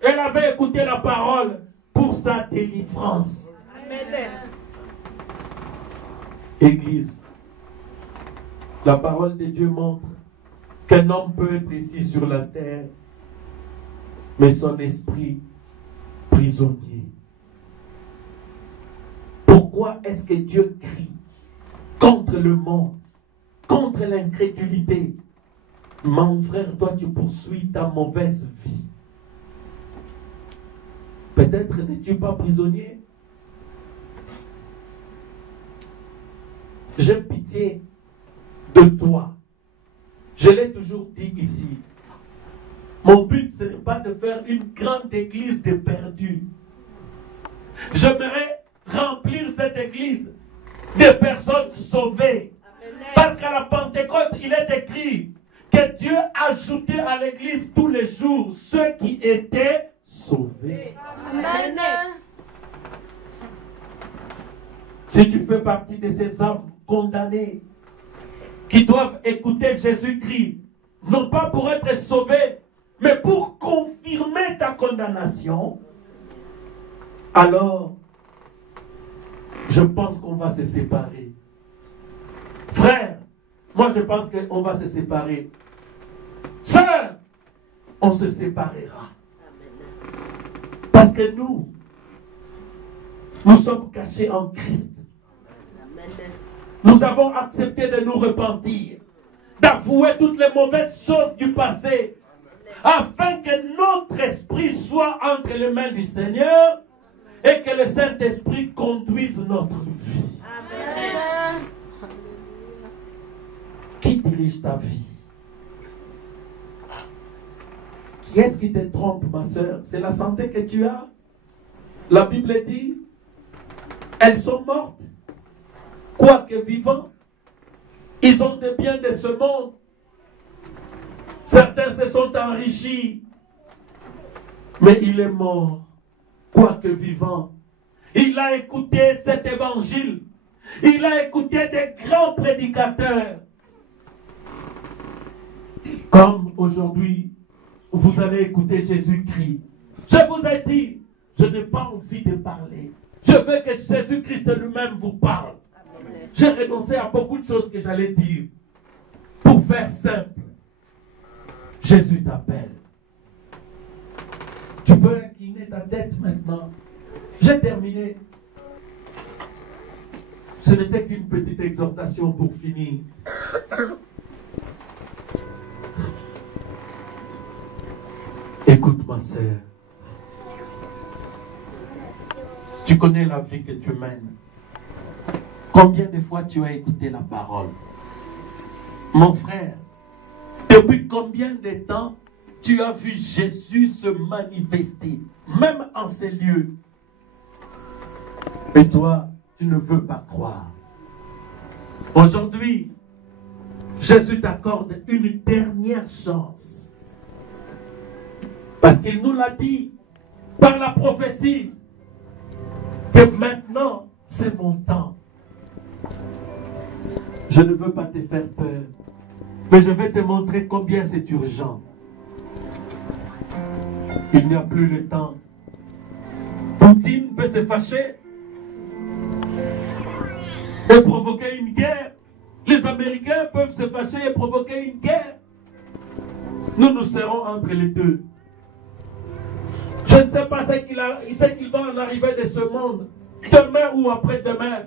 elle avait écouté la parole pour sa délivrance. Amen. Église, la parole de Dieu montre qu'un homme peut être ici sur la terre, mais son esprit prisonnier. Pourquoi est-ce que Dieu crie contre le monde, contre l'incrédulité? Mon frère, toi tu poursuis ta mauvaise vie. Peut-être n'es-tu pas prisonnier. J'ai pitié de toi. Je l'ai toujours dit ici. Mon but, ce n'est pas de faire une grande église de perdus. J'aimerais remplir cette église de personnes sauvées. Parce qu'à la Pentecôte, il est écrit que Dieu ajoutait à l'église tous les jours ceux qui étaient sauvés. Amen. Si tu fais partie de ces âmes condamnées qui doivent écouter Jésus-Christ, non pas pour être sauvés, mais pour confirmer ta condamnation, alors je pense qu'on va se séparer. Frère, moi je pense qu'on va se séparer. Sœur, on se séparera. Parce que nous sommes cachés en Christ. Nous avons accepté de nous repentir, d'avouer toutes les mauvaises choses du passé, afin que notre esprit soit entre les mains du Seigneur et que le Saint-Esprit conduise notre vie. Amen. Qui dirige ta vie? Qui est-ce qui te trompe, ma soeur? C'est la santé que tu as? La Bible dit, elles sont mortes, quoique vivants. Ils ont des biens de ce monde. Certains se sont enrichis, mais il est mort, quoique vivant. Il a écouté cet évangile. Il a écouté des grands prédicateurs. Comme aujourd'hui, vous allez écouter Jésus-Christ. Je vous ai dit, je n'ai pas envie de parler. Je veux que Jésus-Christ lui-même vous parle. J'ai renoncé à beaucoup de choses que j'allais dire. Pour faire simple, Jésus t'appelle. Tu peux incliner ta tête maintenant. J'ai terminé. Ce n'était qu'une petite exhortation pour finir. Écoute ma sœur. Tu connais la vie que tu mènes. Combien de fois tu as écouté la parole? Mon frère, depuis combien de temps tu as vu Jésus se manifester, même en ces lieux? Et toi, tu ne veux pas croire. Aujourd'hui, Jésus t'accorde une dernière chance. Parce qu'il nous l'a dit par la prophétie que maintenant, c'est mon temps. Je ne veux pas te faire peur, mais je vais te montrer combien c'est urgent. Il n'y a plus le temps. Poutine peut se fâcher et provoquer une guerre Les Américains peuvent se fâcher et provoquer une guerre. Nous serons entre les deux. Je ne sais pas ce qu'il va en arriver de ce monde, demain ou après-demain.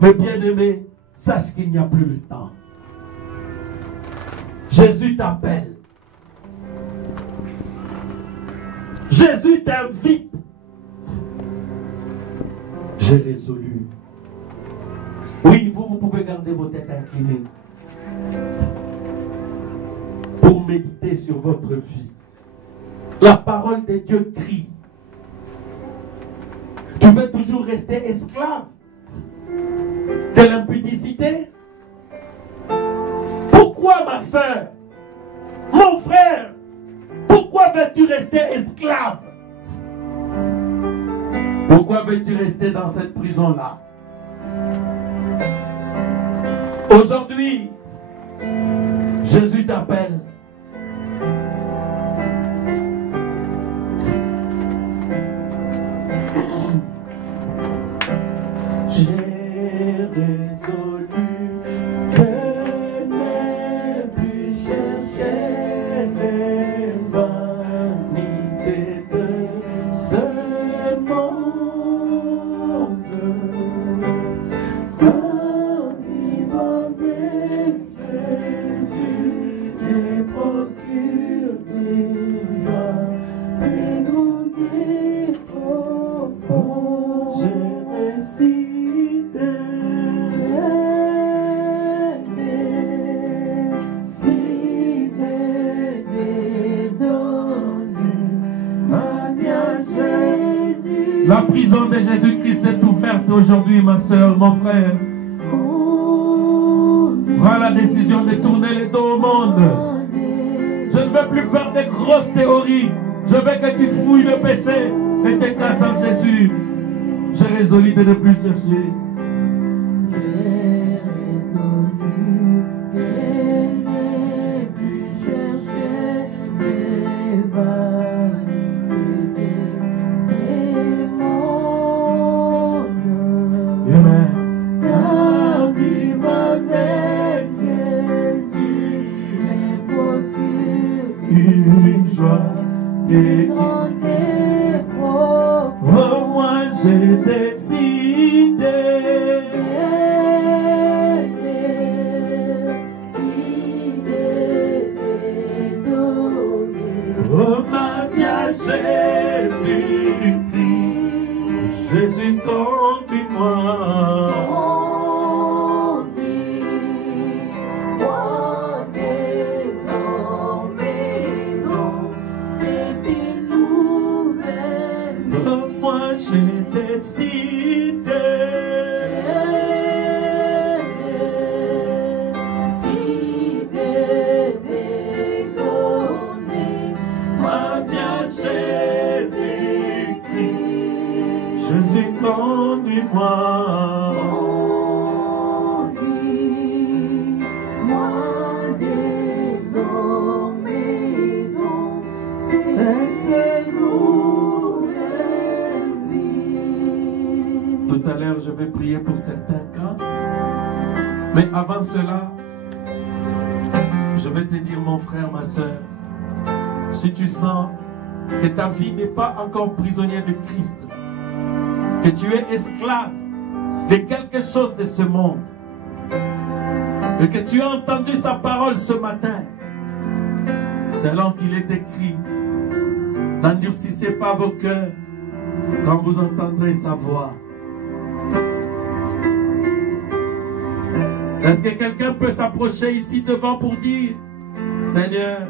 Mais bien-aimé, sache qu'il n'y a plus le temps. Jésus t'appelle. Jésus t'invite. J'ai résolu. Oui, vous pouvez garder vos têtes inclinées pour méditer sur votre vie. La parole de Dieu crie. Tu veux toujours rester esclave de l'impudicité? Pourquoi, ma soeur, mon frère, pourquoi veux-tu rester esclave? Pourquoi veux-tu rester dans cette prison-là? Aujourd'hui, Jésus t'appelle. J'ai résolu de ne plus chercher les vanités de ce monde. Quand vivre avec Jésus et procure des joies inoubliées profondes, j'ai décidé. La prison de Jésus-Christ est ouverte aujourd'hui, ma soeur, mon frère. Prends la décision de tourner le dos au monde. Je ne veux plus faire des grosses théories. Je veux que tu fouilles le péché et te caches en Jésus. J'ai résolu de ne plus chercher. Oh, moi j'ai décidé. Oh, ma vie à Jésus-Christ. Jésus, conduis-moi. Tout à l'heure, je vais prier pour certains cas. Mais avant cela, je vais te dire, mon frère, ma soeur, si tu sens que ta vie n'est pas encore prisonnière de Christ, que tu es esclave de quelque chose de ce monde, et que tu as entendu sa parole ce matin, selon qu'il est écrit, n'endurcissez pas vos cœurs quand vous entendrez sa voix. Est-ce que quelqu'un peut s'approcher ici devant pour dire, Seigneur,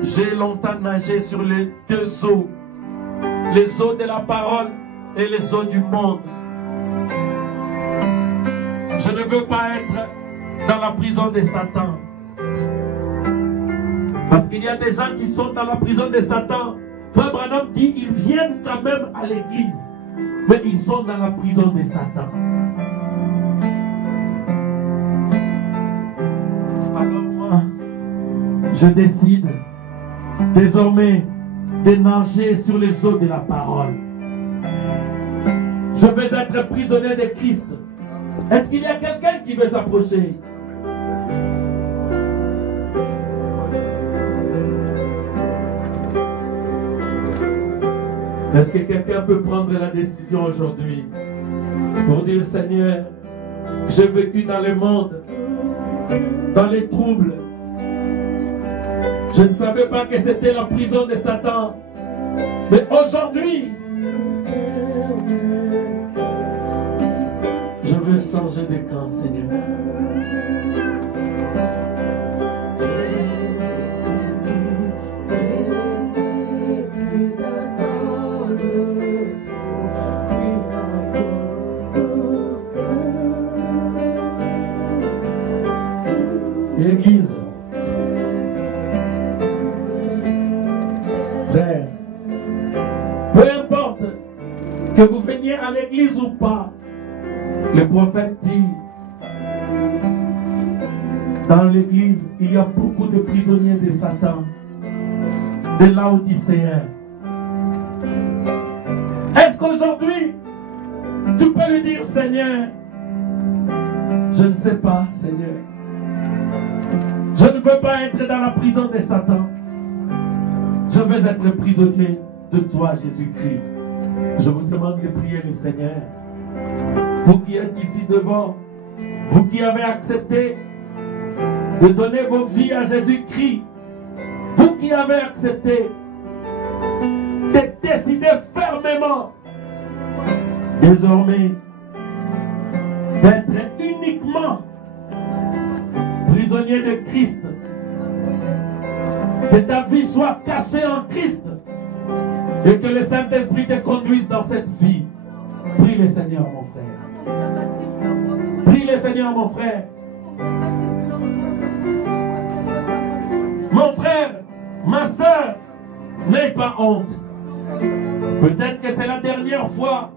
j'ai longtemps nagé sur les deux eaux, les eaux de la parole et les eaux du monde. Je ne veux pas être dans la prison de Satan. Parce qu'il y a des gens qui sont dans la prison de Satan. Frère Branham dit, ils viennent quand même à l'église, mais ils sont dans la prison de Satan. Alors moi, je décide désormais de nager sur les eaux de la parole. Je vais être prisonnier de Christ. Est-ce qu'il y a quelqu'un qui veut s'approcher? Est-ce que quelqu'un peut prendre la décision aujourd'hui pour dire, Seigneur, j'ai vécu dans le monde, dans les troubles. Je ne savais pas que c'était la prison de Satan. Mais aujourd'hui, je veux changer de camp, Seigneur. Église, frère, peu importe que vous veniez à l'église ou pas, le prophète dit, dans l'église, il y a beaucoup de prisonniers de Satan, de Laodicéens. Est-ce qu'aujourd'hui, tu peux lui dire, Seigneur, je ne sais pas, Seigneur, je ne veux pas être dans la prison de Satan. Je veux être prisonnier de toi, Jésus-Christ. Je vous demande de prier le Seigneur. Vous qui êtes ici devant, vous qui avez accepté de donner vos vies à Jésus-Christ, vous qui avez accepté de décider fermement, désormais, d'être uniquement prisonnier de Christ, que ta vie soit cachée en Christ et que le Saint-Esprit te conduise dans cette vie. Prie le Seigneur, mon frère. Prie le Seigneur, mon frère. Mon frère, ma soeur, n'aie pas honte. Peut-être que c'est la dernière fois.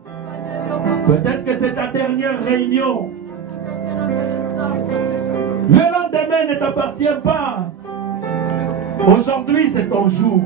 Peut-être que c'est ta dernière réunion. Le lendemain ne t'appartient pas. Aujourd'hui, c'est ton jour.